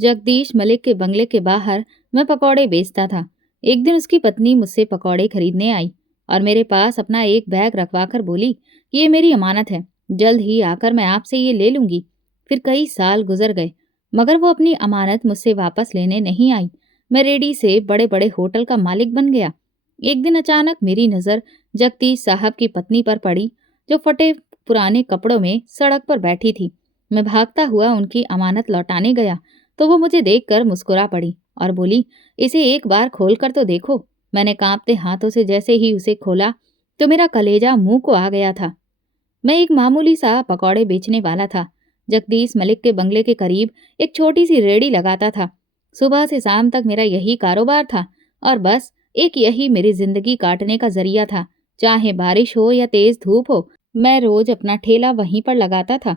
जगदीश मलिक के बंगले के बाहर मैं पकौड़े बेचता था। एक दिन उसकी पत्नी मुझसे पकौड़े खरीदने आई और मेरे पास अपना एक बैग रखवाकर बोली कि ये मेरी अमानत है, जल्द ही आकर मैं आपसे ये ले लूंगी। फिर कई साल गुजर गए, मगर वो अपनी अमानत मुझसे वापस लेने नहीं आई। मैं रेडी से बड़े बड़े होटल का मालिक बन गया। एक दिन अचानक मेरी नज़र जगदीश साहब की पत्नी पर पड़ी, जो फटे पुराने कपड़ों में सड़क पर बैठी थी। मैं भागता हुआ उनकी अमानत लौटाने गया तो वो मुझे देखकर मुस्कुरा पड़ी और बोली, इसे एक बार खोल कर तो देखो। मैंने कांपते हाथों से जैसे ही उसे खोला तो मेरा कलेजा मुंह को आ गया था। मैं एक मामूली सा पकौड़े बेचने वाला था। जगदीश मलिक के बंगले के करीब एक छोटी सी रेड़ी लगाता था। सुबह से शाम तक मेरा यही कारोबार था और बस एक यही मेरी जिंदगी काटने का जरिया था। चाहे बारिश हो या तेज धूप हो, मैं रोज अपना ठेला वहीं पर लगाता था।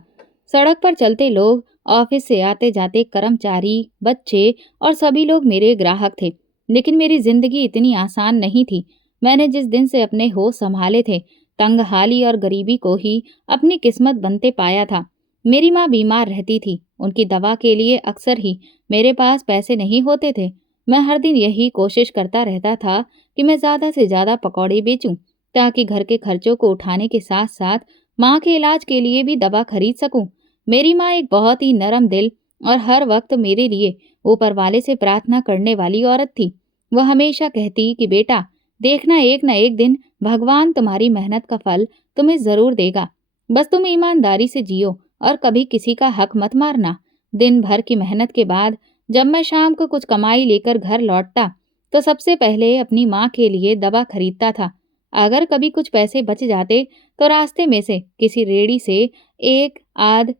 सड़क पर चलते लोग, ऑफिस से आते जाते कर्मचारी, बच्चे और सभी लोग मेरे ग्राहक थे। लेकिन मेरी जिंदगी इतनी आसान नहीं थी। मैंने जिस दिन से अपने होश संभाले थे, तंगहाली और गरीबी को ही अपनी किस्मत बनते पाया था। मेरी माँ बीमार रहती थी। उनकी दवा के लिए अक्सर ही मेरे पास पैसे नहीं होते थे। मैं हर दिन यही कोशिश करता रहता था कि मैं ज़्यादा से ज़्यादा पकौड़े बेचूं, ताकि घर के खर्चों को उठाने के साथ साथ माँ के इलाज के लिए भी दवा खरीद सकूं। मेरी माँ एक बहुत ही नरम दिल और हर वक्त मेरे लिए ऊपर वाले से प्रार्थना करने वाली औरत थी। वह हमेशा कहती कि बेटा, देखना एक न एक दिन भगवान तुम्हारी मेहनत का फल तुम्हें जरूर देगा। बस तुम ईमानदारी से जियो और कभी किसी का हक मत मारना। दिन भर की मेहनत के बाद जब मैं शाम को कुछ कमाई लेकर घर लौटता तो सबसे पहले अपनी माँ के लिए दवा खरीदता था। अगर कभी कुछ पैसे बच जाते तो रास्ते में से किसी रेड़ी से एक आध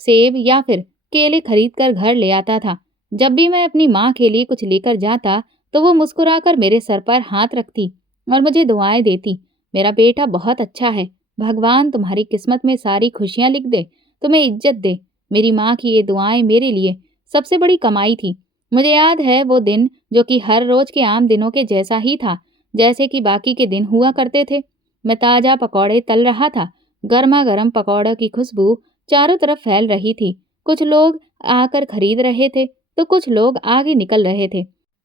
सेब या फिर केले खरीद कर घर ले आता था। जब भी मैं अपनी माँ के लिए कुछ लेकर जाता तो वो मुस्कुराकर मेरे सर पर हाथ रखती और मुझे दुआएं देती। मेरा बेटा बहुत अच्छा है, भगवान तुम्हारी किस्मत में सारी खुशियां लिख दे, तुम्हें इज्जत दे। मेरी माँ की ये दुआएं मेरे लिए सबसे बड़ी कमाई थी। मुझे याद है वो दिन, जो कि हर रोज के आम दिनों के जैसा ही था, जैसे कि बाकी के दिन हुआ करते थे। मैं ताजा पकौड़े तल रहा था। गर्मा गर्म पकौड़ों की खुशबू चारों तरफ फैल रही थी। कुछ लोग आकर खरीद रहे थे तो कुछ लोग आगे निकल रहे थे,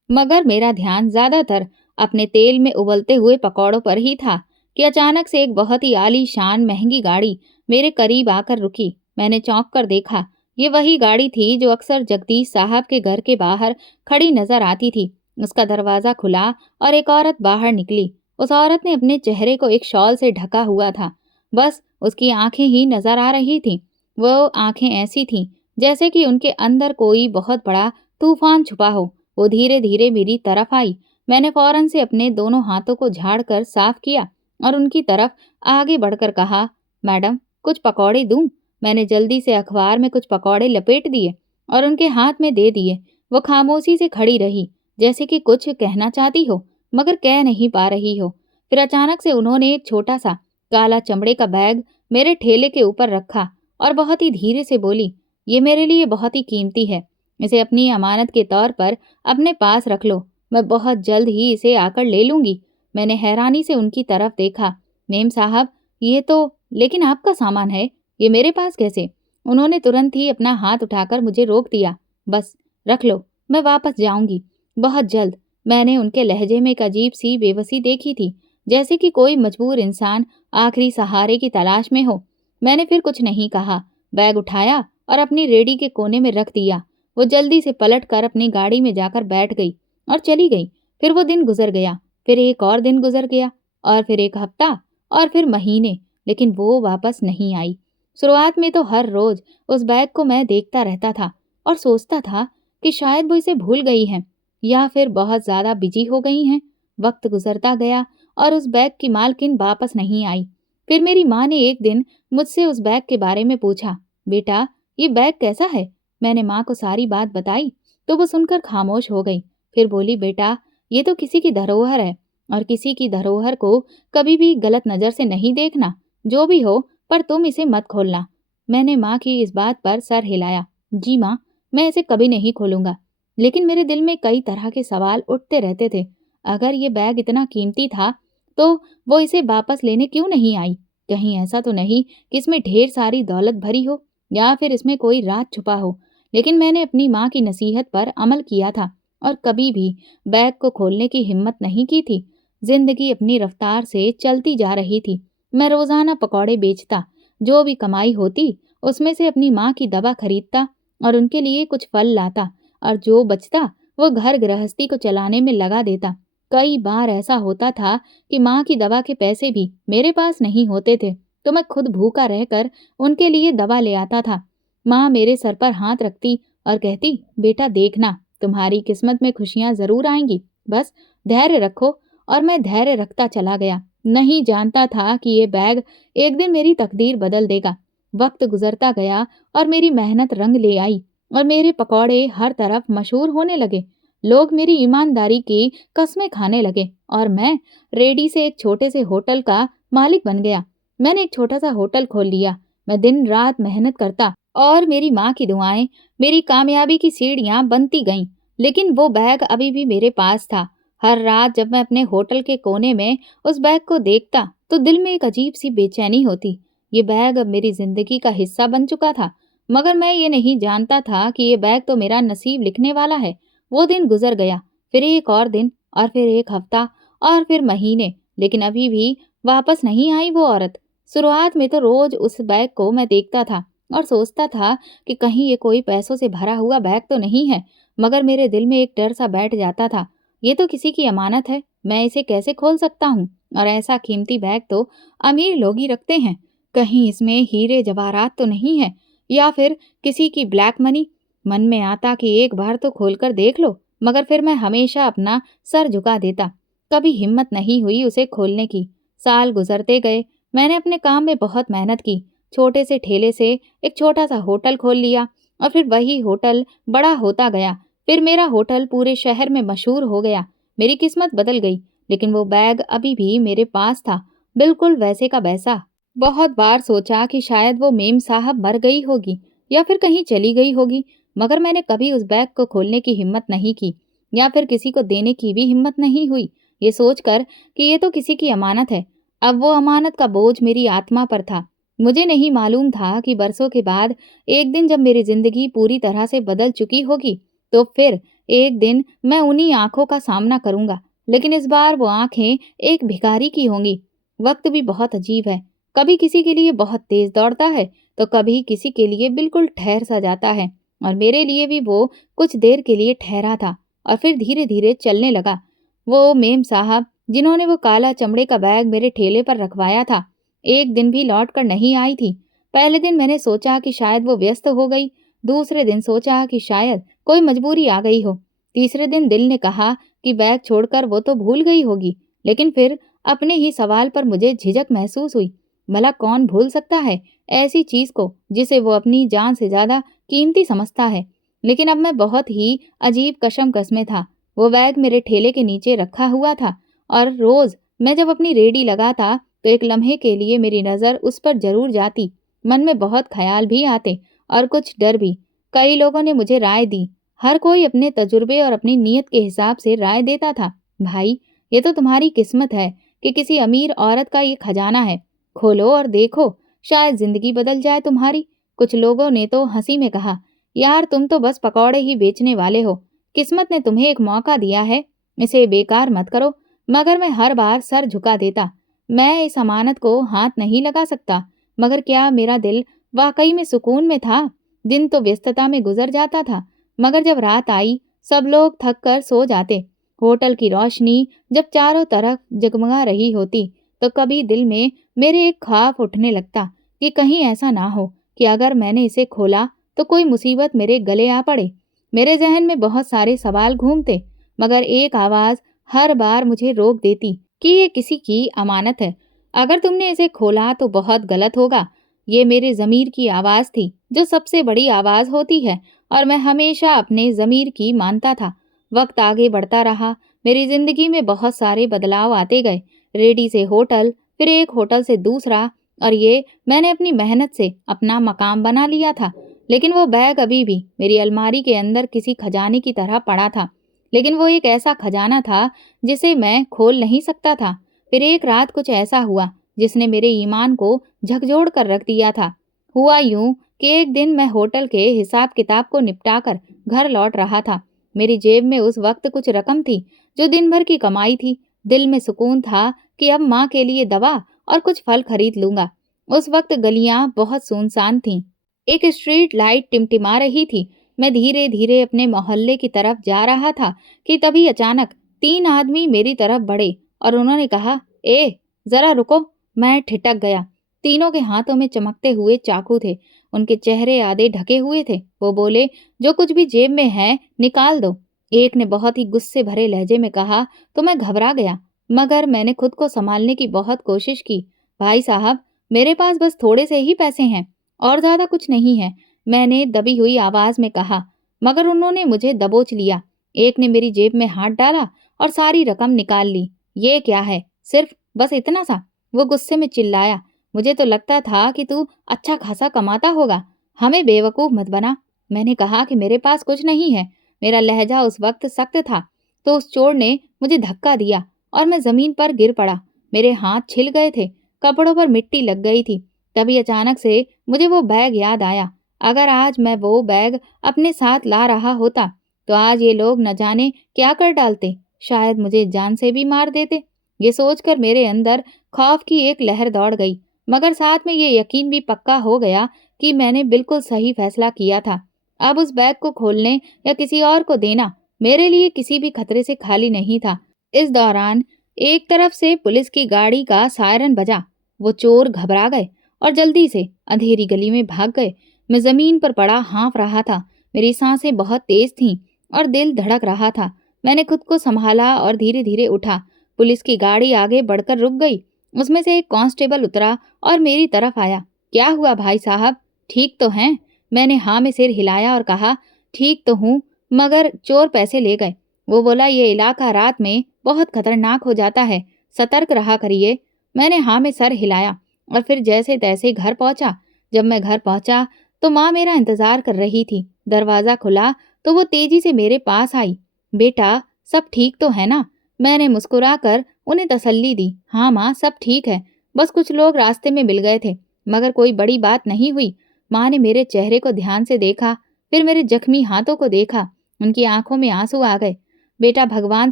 मगर मेरा ध्यान ज्यादातर अपने तेल में उबलते हुए पकौड़ों पर ही था कि अचानक से एक बहुत ही आलीशान महंगी गाड़ी मेरे करीब आकर रुकी। मैंने चौंक कर देखा। ये वही गाड़ी थी जो अक्सर जगदीश साहब के घर के बाहर खड़ी नजर आती थी। उसका दरवाजा खुला और एक औरत बाहर निकली। उस औरत ने अपने चेहरे को एक शॉल से ढका हुआ था। बस उसकी आंखें ही नजर आ रही थीं। वो आंखें ऐसी थीं जैसे कि उनके अंदर कोई बहुत बड़ा तूफान छुपा हो। वो धीरे धीरे मेरी तरफ आई। मैंने फौरन से अपने दोनों हाथों को झाड़कर साफ किया और उनकी तरफ आगे बढ़कर कहा, मैडम, कुछ पकौड़े दूं? मैंने जल्दी से अखबार में कुछ पकौड़े लपेट दिए और उनके हाथ में दे दिए। वो खामोशी से खड़ी रही, जैसे कि कुछ कहना चाहती हो मगर कह नहीं पा रही हो। फिर अचानक से उन्होंने एक छोटा सा काला चमड़े का बैग मेरे ठेले के ऊपर रखा और बहुत ही धीरे से बोली, ये मेरे लिए बहुत ही कीमती है। इसे अपनी अमानत के तौर पर अपने पास रख लो। मैं बहुत जल्द ही इसे आकर ले लूंगी। मैंने हैरानी से उनकी तरफ देखा। मेम साहब, ये तो लेकिन आपका सामान है, ये मेरे पास कैसे? उन्होंने तुरंत ही अपना हाथ उठाकर मुझे रोक दिया। बस रख लो, मैं वापस जाऊंगी बहुत जल्द। मैंने उनके लहजे में एक अजीब सी बेबसी देखी थी, जैसे कि कोई मजबूर इंसान आखिरी सहारे की तलाश में हो। मैंने फिर कुछ नहीं कहा, बैग उठाया और अपनी रेडी के कोने में रख दिया। वो जल्दी से पलट कर अपनी गाड़ी में जाकर बैठ गई और चली गई। फिर वो दिन गुजर गया, फिर एक और दिन गुजर गया और फिर एक हफ्ता और फिर महीने, लेकिन वो वापस नहीं आई। शुरुआत में तो हर रोज उस बैग को मैं देखता रहता था और सोचता था कि शायद वो इसे भूल गई हैं या फिर बहुत ज्यादा बिजी हो गई हैं। वक्त गुजरता गया और उस बैग की मालकिन वापस नहीं आई। फिर मेरी माँ ने एक दिन मुझसे उस बैग के बारे में पूछा, बेटा, ये बैग कैसा है? मैंने माँ को सारी बात बताई तो वो सुनकर खामोश हो गई। फिर बोली, बेटा, ये तो किसी की धरोहर है और किसी की धरोहर को कभी भी गलत नजर से नहीं देखना। जो भी हो, पर तुम इसे मत खोलना। मैंने माँ की इस बात पर सर हिलाया। जी माँ, मैं इसे कभी नहीं खोलूंगा। लेकिन मेरे दिल में कई तरह के सवाल उठते रहते थे। अगर ये बैग इतना कीमती था तो वो इसे वापस लेने क्यों नहीं आई? कहीं ऐसा तो नहीं कि इसमें ढेर सारी दौलत भरी हो या फिर इसमें कोई राज छुपा हो? लेकिन मैंने अपनी माँ की नसीहत पर अमल किया था और कभी भी बैग को खोलने की हिम्मत नहीं की थी। जिंदगी अपनी रफ्तार से चलती जा रही थी। मैं रोजाना पकौड़े बेचता, जो भी कमाई होती उसमें से अपनी माँ की दवा खरीदता और उनके लिए कुछ फल लाता, और जो बचता वो घर गृहस्थी को चलाने में लगा देता। कई बार ऐसा होता था कि माँ की दवा के पैसे भी मेरे पास नहीं होते थे, तो मैं खुद भूखा रहकर उनके लिए दवा ले आता था। माँ मेरे सर पर हाथ रखती और कहती, बेटा देखना, तुम्हारी किस्मत में खुशियां जरूर आएंगी, बस धैर्य रखो। और मैं धैर्य रखता चला गया, नहीं जानता था कि ये बैग एक दिन मेरी तकदीर बदल देगा। वक्त गुजरता गया और मेरी मेहनत रंग ले आई और मेरे पकौड़े हर तरफ मशहूर होने लगे। लोग मेरी ईमानदारी की कस्में खाने लगे और मैं रेडी से एक छोटे से होटल का मालिक बन गया। मैंने एक छोटा सा होटल खोल लिया। मैं दिन रात मेहनत करता और मेरी माँ की दुआएं मेरी कामयाबी की सीढ़ियां बनती गईं। लेकिन वो बैग अभी भी मेरे पास था। हर रात जब मैं अपने होटल के कोने में उस बैग को देखता तो दिल में एक अजीब सी बेचैनी होती। ये बैग अब मेरी जिंदगी का हिस्सा बन चुका था, मगर मैं ये नहीं जानता था कि ये बैग तो मेरा नसीब लिखने वाला है। वो दिन गुजर गया, फिर एक और दिन, और फिर एक हफ्ता, और फिर महीने, लेकिन अभी भी वापस नहीं आई वो औरत। शुरुआत में तो रोज उस बैग को मैं देखता था और सोचता था कि कहीं ये कोई पैसों से भरा हुआ बैग तो नहीं है, मगर मेरे दिल में एक डर सा बैठ जाता था। ये तो किसी की अमानत है, मैं इसे कैसे खोल सकता हूँ? और ऐसा कीमती बैग तो अमीर लोग ही रखते हैं। कहीं इसमें हीरे जवाहरात तो नहीं है, या फिर किसी की ब्लैक मनी? मन में आता कि एक बार तो खोलकर देख लो, मगर फिर मैं हमेशा अपना सर झुका देता। कभी हिम्मत नहीं हुई उसे खोलने की। साल गुजरते गए, मैंने अपने काम में बहुत मेहनत की। छोटे से ठेले से एक छोटा सा होटल खोल लिया और फिर वही होटल बड़ा होता गया। फिर मेरा होटल पूरे शहर में मशहूर हो गया। मेरी किस्मत बदल गई, लेकिन वो बैग अभी भी मेरे पास था, बिल्कुल वैसे का वैसा। बहुत बार सोचा कि शायद वो मेम साहब मर गई होगी या फिर कहीं चली गई होगी, मगर मैंने कभी उस बैग को खोलने की हिम्मत नहीं की या फिर किसी को देने की भी हिम्मत नहीं हुई, ये सोचकर कि ये तो किसी की अमानत है। अब वो अमानत का बोझ मेरी आत्मा पर था। मुझे नहीं मालूम था कि बरसों के बाद एक दिन जब मेरी जिंदगी पूरी तरह से बदल चुकी होगी, तो फिर एक दिन मैं उन्हीं आंखों का सामना करूंगा। लेकिन इस बार वो आंखें एक भिखारी की होंगी। वक्त भी बहुत अजीब है, कभी किसी के लिए बहुत तेज दौड़ता है तो कभी किसी के लिए बिल्कुल ठहर सा जाता है। और मेरे लिए भी वो कुछ देर के लिए ठहरा था और फिर धीरे धीरे चलने लगा। वो मेम साहब जिन्होंने वो काला चमड़े का बैग मेरे ठेले पर रखवाया था, एक दिन भी लौट कर नहीं आई थी। पहले दिन मैंने सोचा कि शायद वो व्यस्त हो गई, दूसरे दिन सोचा कि शायद कोई मजबूरी आ गई हो, तीसरे दिन दिल ने कहा कि बैग छोड़कर वो तो भूल गई होगी। लेकिन फिर अपने ही सवाल पर मुझे झिझक महसूस हुई। भला कौन भूल सकता है ऐसी चीज को जिसे वो अपनी जान से ज्यादा कीमती समझता है? लेकिन अब मैं बहुत ही अजीब कशमकश में था। वो बैग मेरे ठेले के नीचे रखा हुआ था और रोज मैं जब अपनी रेडी लगाता तो एक लम्हे के लिए मेरी नजर उस पर जरूर जाती। मन में बहुत ख्याल भी आते और कुछ डर भी। कई लोगों ने मुझे राय दी, हर कोई अपने तजुर्बे और अपनी नीयत के हिसाब से राय देता था। भाई, ये तो तुम्हारी किस्मत है कि किसी अमीर औरत का ये खजाना है, खोलो और देखो, शायद जिंदगी बदल जाए तुम्हारी। कुछ लोगों ने तो हंसी में कहा, यार तुम तो बस पकौड़े ही बेचने वाले हो, किस्मत ने तुम्हें एक मौका दिया है, इसे बेकार मत करो। मगर मैं हर बार सर झुका देता। मैं इस अमानत को हाथ नहीं लगा सकता। मगर क्या मेरा दिल वाकई में सुकून में था? दिन तो व्यस्तता में गुजर जाता था, मगर जब रात आई सब लोग थक कर सो जाते, होटल की रोशनी जब चारों तरफ जगमगा रही होती, तो कभी दिल में मेरे एक ख्वाब उठने लगता कि कहीं ऐसा ना हो कि अगर मैंने इसे खोला तो कोई मुसीबत मेरे गले आ पड़े। मेरे जहन में बहुत सारे सवाल घूमते, मगर एक आवाज हर बार मुझे रोक देती कि ये किसी की अमानत है, अगर तुमने इसे खोला तो बहुत गलत होगा। ये मेरे ज़मीर की आवाज़ थी, जो सबसे बड़ी आवाज़ होती है, और मैं हमेशा अपने ज़मीर की मानता था। वक्त आगे बढ़ता रहा, मेरी ज़िंदगी में बहुत सारे बदलाव आते गए। रेडी से होटल, फिर एक होटल से दूसरा, और ये मैंने अपनी मेहनत से अपना मकाम बना लिया था। लेकिन वो बैग अभी भी मेरी अलमारी के अंदर किसी खजाने की तरह पड़ा था। लेकिन वो एक ऐसा खजाना था जिसे मैं खोल नहीं सकता था। फिर एक रात कुछ ऐसा हुआ जिसने मेरे ईमान को झकझोर कर रख दिया था। हुआ यूं कि एक दिन मैं होटल के हिसाब किताब को निपटाकर घर लौट रहा था। मेरी जेब में उस वक्त कुछ रकम थी जो दिन भर की कमाई थी। दिल में सुकून था कि अब माँ के लिए दवा और कुछ फल खरीद लूंगा। उस वक्त गलियां बहुत सुनसान थीं। एक स्ट्रीट लाइट टिमटिमा रही थी। मैं धीरे धीरे अपने मोहल्ले की तरफ जा रहा था कि तभी अचानक 3 आदमी मेरी तरफ बढ़े और उन्होंने कहा, ए, जरा रुको। मैं ठिठक गया। तीनों के हाथों में चमकते हुए चाकू थे। उनके चेहरे आधे ढके हुए थे। वो बोले, जो कुछ भी जेब में है निकाल दो। एक ने बहुत ही गुस्से भरे लहजे में कहा तो मैं घबरा गया, मगर मैंने खुद को संभालने की बहुत कोशिश की। भाई साहब, मेरे पास बस थोड़े से ही पैसे हैं और ज्यादा कुछ नहीं है, मैंने दबी हुई आवाज में कहा, मगर उन्होंने मुझे दबोच लिया। एक ने मेरी जेब में हाथ डाला और सारी रकम निकाल ली। ये क्या है, सिर्फ बस इतना सा? वो गुस्से में चिल्लाया, मुझे तो लगता था कि तू अच्छा खासा कमाता होगा, हमें बेवकूफ मत बना। मैंने कहा कि मेरे पास कुछ नहीं है। मेरा लहजा उस वक्त सख्त था तो उस चोर ने मुझे धक्का दिया और मैं जमीन पर गिर पड़ा। मेरे हाथ छिल गए थे, कपड़ों पर मिट्टी लग गई थी। तभी अचानक से मुझे वो बैग याद आया। अगर आज मैं वो बैग अपने साथ ला रहा होता तो आज ये लोग न जाने क्या कर डालते, शायद मुझे जान से भी मार देते। ये सोचकर मेरे अंदर खौफ की एक लहर दौड़ गई, मगर साथ में ये यकीन भी पक्का हो गया कि मैंने बिल्कुल सही फैसला किया था। अब उस बैग को खोलने या किसी और को देना मेरे लिए किसी भी खतरे से खाली नहीं था। इस दौरान एक तरफ से पुलिस की गाड़ी का सायरन बजा। वो चोर घबरा गए और जल्दी से अंधेरी गली में भाग गए। मैं जमीन पर पड़ा हाँफ रहा था। मेरी सांसें बहुत तेज थीं और दिल धड़क रहा था। मैंने खुद को संभाला और धीरे धीरे उठा। पुलिस की गाड़ी आगे बढ़कर रुक गई। उसमें से एक कांस्टेबल उतरा और मेरी तरफ आया। क्या हुआ भाई साहब, ठीक तो हैं? मैंने हाँ में सिर हिलाया और कहा, ठीक तो हूँ, मगर चोर पैसे ले गए। वो बोला, ये इलाका रात में बहुत खतरनाक हो जाता है, सतर्क रहा करिए। मैंने हाँ में सर हिलाया और फिर जैसे तैसे घर पहुंचा। जब मैं घर पहुंचा तो माँ मेरा इंतजार कर रही थी। दरवाजा खुला तो वो तेजी से मेरे पास आई। बेटा, सब ठीक तो है ना? मैंने मुस्कुराकर उन्हें तसल्ली दी। हाँ माँ, सब ठीक है, बस कुछ लोग रास्ते में मिल गए थे, मगर कोई बड़ी बात नहीं हुई। माँ ने मेरे चेहरे को ध्यान से देखा, फिर मेरे जख्मी हाथों को देखा। उनकी आंखों में आंसू आ गए। बेटा, भगवान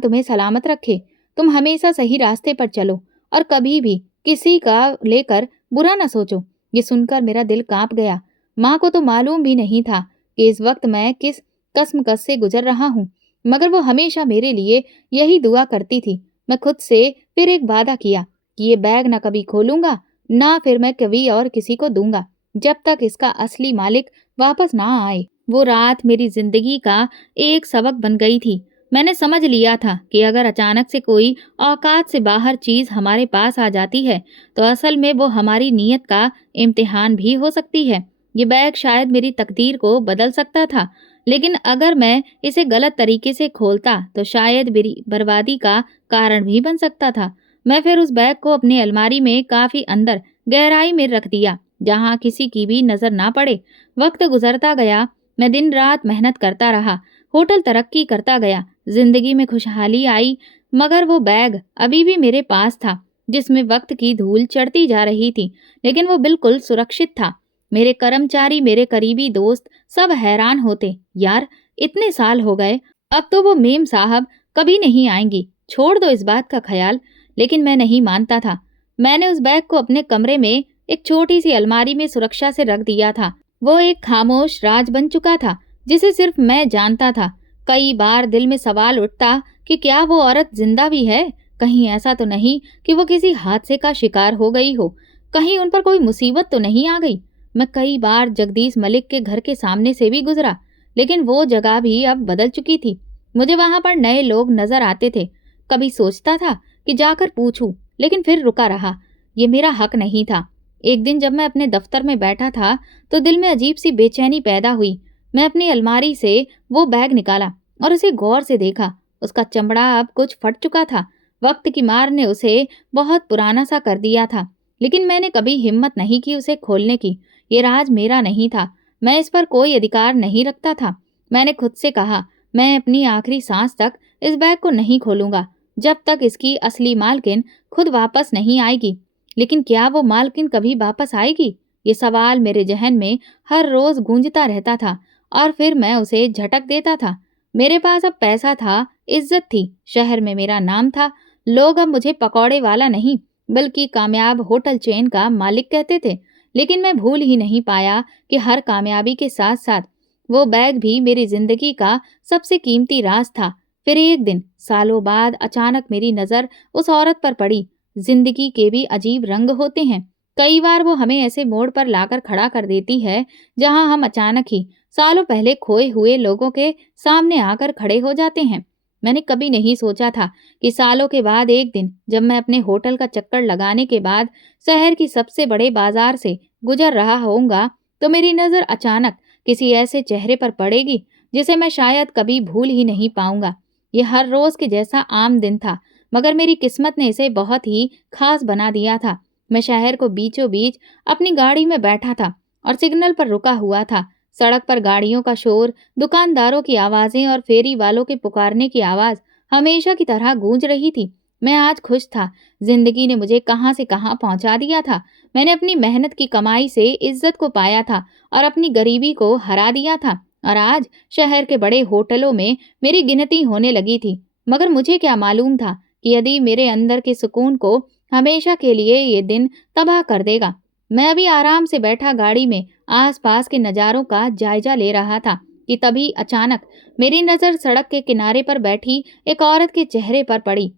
तुम्हें सलामत रखे। तुम हमेशा सही रास्ते पर चलो और कभी भी किसी का लेकर बुरा न सोचो। ये सुनकर मेरा दिल कांप गया। माँ को तो मालूम भी नहीं था कि इस वक्त मैं किस कश्मकश से गुजर रहा हूँ, मगर वो हमेशा मेरे लिए यही दुआ करती थी। मैं खुद से फिर एक वादा किया कि ये बैग न कभी खोलूंगा, ना फिर मैं कभी और किसी को दूंगा, जब तक इसका असली मालिक वापस ना आए। वो रात मेरी जिंदगी का एक सबक बन गई थी। मैंने समझ लिया था कि अगर अचानक से कोई औकात से बाहर चीज हमारे पास आ जाती है तो असल में वो हमारी नीयत का इम्तिहान भी हो सकती है। ये बैग शायद मेरी तकदीर को बदल सकता था, लेकिन अगर मैं इसे गलत तरीके से खोलता तो शायद मेरी बर्बादी का कारण भी बन सकता था। मैं फिर उस बैग को अपनी अलमारी में काफी अंदर गहराई में रख दिया, जहाँ किसी की भी नजर ना पड़े। वक्त गुजरता गया, मैं दिन रात मेहनत करता रहा, होटल तरक्की करता गया, जिंदगी में खुशहाली आई, मगर वो बैग अभी भी मेरे पास था, जिसमें वक्त की धूल चढ़ती जा रही थी, लेकिन वो बिल्कुल सुरक्षित था। मेरे कर्मचारी, मेरे करीबी दोस्त सब हैरान होते, यार, इतने साल हो गए, अब तो वो मेम साहब कभी नहीं आएंगी, छोड़ दो इस बात का ख्याल। लेकिन मैं नहीं मानता था। मैंने उस बैग को अपने कमरे में एक छोटी सी अलमारी में सुरक्षा से रख दिया था। वो एक खामोश राज बन चुका था, जिसे सिर्फ मैं जानता था। कई बार दिल में सवाल उठता कि क्या वो औरत जिंदा भी है? कहीं ऐसा तो नहीं कि वो किसी हादसे का शिकार हो गई हो? कहीं उन पर कोई मुसीबत तो नहीं आ गई? मैं कई बार जगदीश मलिक के घर के सामने से भी गुजरा, लेकिन वो जगह भी अब बदल चुकी थी। मुझे वहां पर नए लोग नजर आते थे। कभी सोचता था कि जाकर पूछूं, लेकिन फिर रुका रहा। ये मेरा हक नहीं था। एक दिन जब मैं अपने दफ्तर में बैठा था तो दिल में अजीब सी बेचैनी पैदा हुई। मैं अपनी अलमारी से वो बैग निकाला और उसे गौर से देखा। उसका चमड़ा अब कुछ फट चुका था। वक्त की मार ने उसे बहुत पुराना सा कर दिया था, लेकिन मैंने कभी हिम्मत नहीं की उसे खोलने की। ये राज मेरा नहीं था, मैं इस पर कोई अधिकार नहीं रखता था। मैंने खुद से कहा, मैं अपनी आखिरी सांस तक इस बैग को नहीं खोलूंगा, जब तक इसकी असली मालकिन खुद वापस नहीं आएगी। लेकिन क्या वो मालकिन कभी वापस आएगी? ये सवाल मेरे जहन में हर रोज गूंजता रहता था और फिर मैं उसे झटक देता था। मेरे पास अब पैसा था, इज्जत थी, शहर में मेरा नाम था। लोग अब मुझे पकौड़े वाला नहीं बल्कि कामयाब होटल चेन का मालिक कहते थे। लेकिन मैं भूल ही नहीं पाया कि हर कामयाबी के साथ साथ वो बैग भी मेरी जिंदगी का सबसे कीमती राज था। फिर एक दिन सालों बाद अचानक मेरी नजर उस औरत पर पड़ी। जिंदगी के भी अजीब रंग होते हैं। कई बार वो हमें ऐसे मोड़ पर लाकर खड़ा कर देती है जहां हम अचानक ही सालों पहले खोए हुए लोगों के सामने आकर खड़े हो जाते हैं। मैंने कभी नहीं सोचा था कि सालों के बाद एक दिन जब मैं अपने होटल का चक्कर लगाने के बाद शहर की सबसे बड़े बाजार से गुजर रहा होऊंगा तो मेरी नजर अचानक किसी ऐसे चेहरे पर पड़ेगी जिसे मैं शायद कभी भूल ही नहीं पाऊंगा। ये हर रोज के जैसा आम दिन था, मगर मेरी किस्मत ने इसे बहुत ही खास बना दिया था। मैं शहर को बीचों बीच अपनी गाड़ी में बैठा था और सिग्नल पर रुका हुआ था। सड़क पर गाड़ियों का शोर, दुकानदारों की आवाजें और फेरी वालों के पुकारने की आवाज हमेशा की तरह गूंज रही थी। मैं आज खुश था। जिंदगी ने मुझे कहां से कहां पहुंचा दिया था। मैंने अपनी मेहनत की कमाई से इज्जत को पाया था और अपनी गरीबी को हरा दिया था। और आज शहर के बड़े होटलों में मेरी गिनती होने लगी थी। मगर मुझे क्या मालूम था कि यदि मेरे अंदर के सुकून को हमेशा के लिए ये दिन तबाह कर देगा। मैं अभी आराम से बैठा गाड़ी में आसपास के नज़ारों का जायजा ले रहा था कि तभी अचानक मेरी नज़र सड़क के किनारे पर बैठी एक औरत के चेहरे पर पड़ी।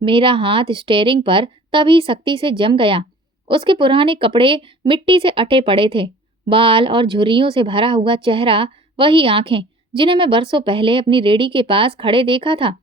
मेरा हाथ स्टीयरिंग पर तभी सख्ती से जम गया। उसके पुराने कपड़े मिट्टी से अटे पड़े थे, बाल और झुर्रियों से भरा हुआ चेहरा, वही आंखें जिन्हें मैं बरसों पहले अपनी रेडी के पास खड़े देखा था।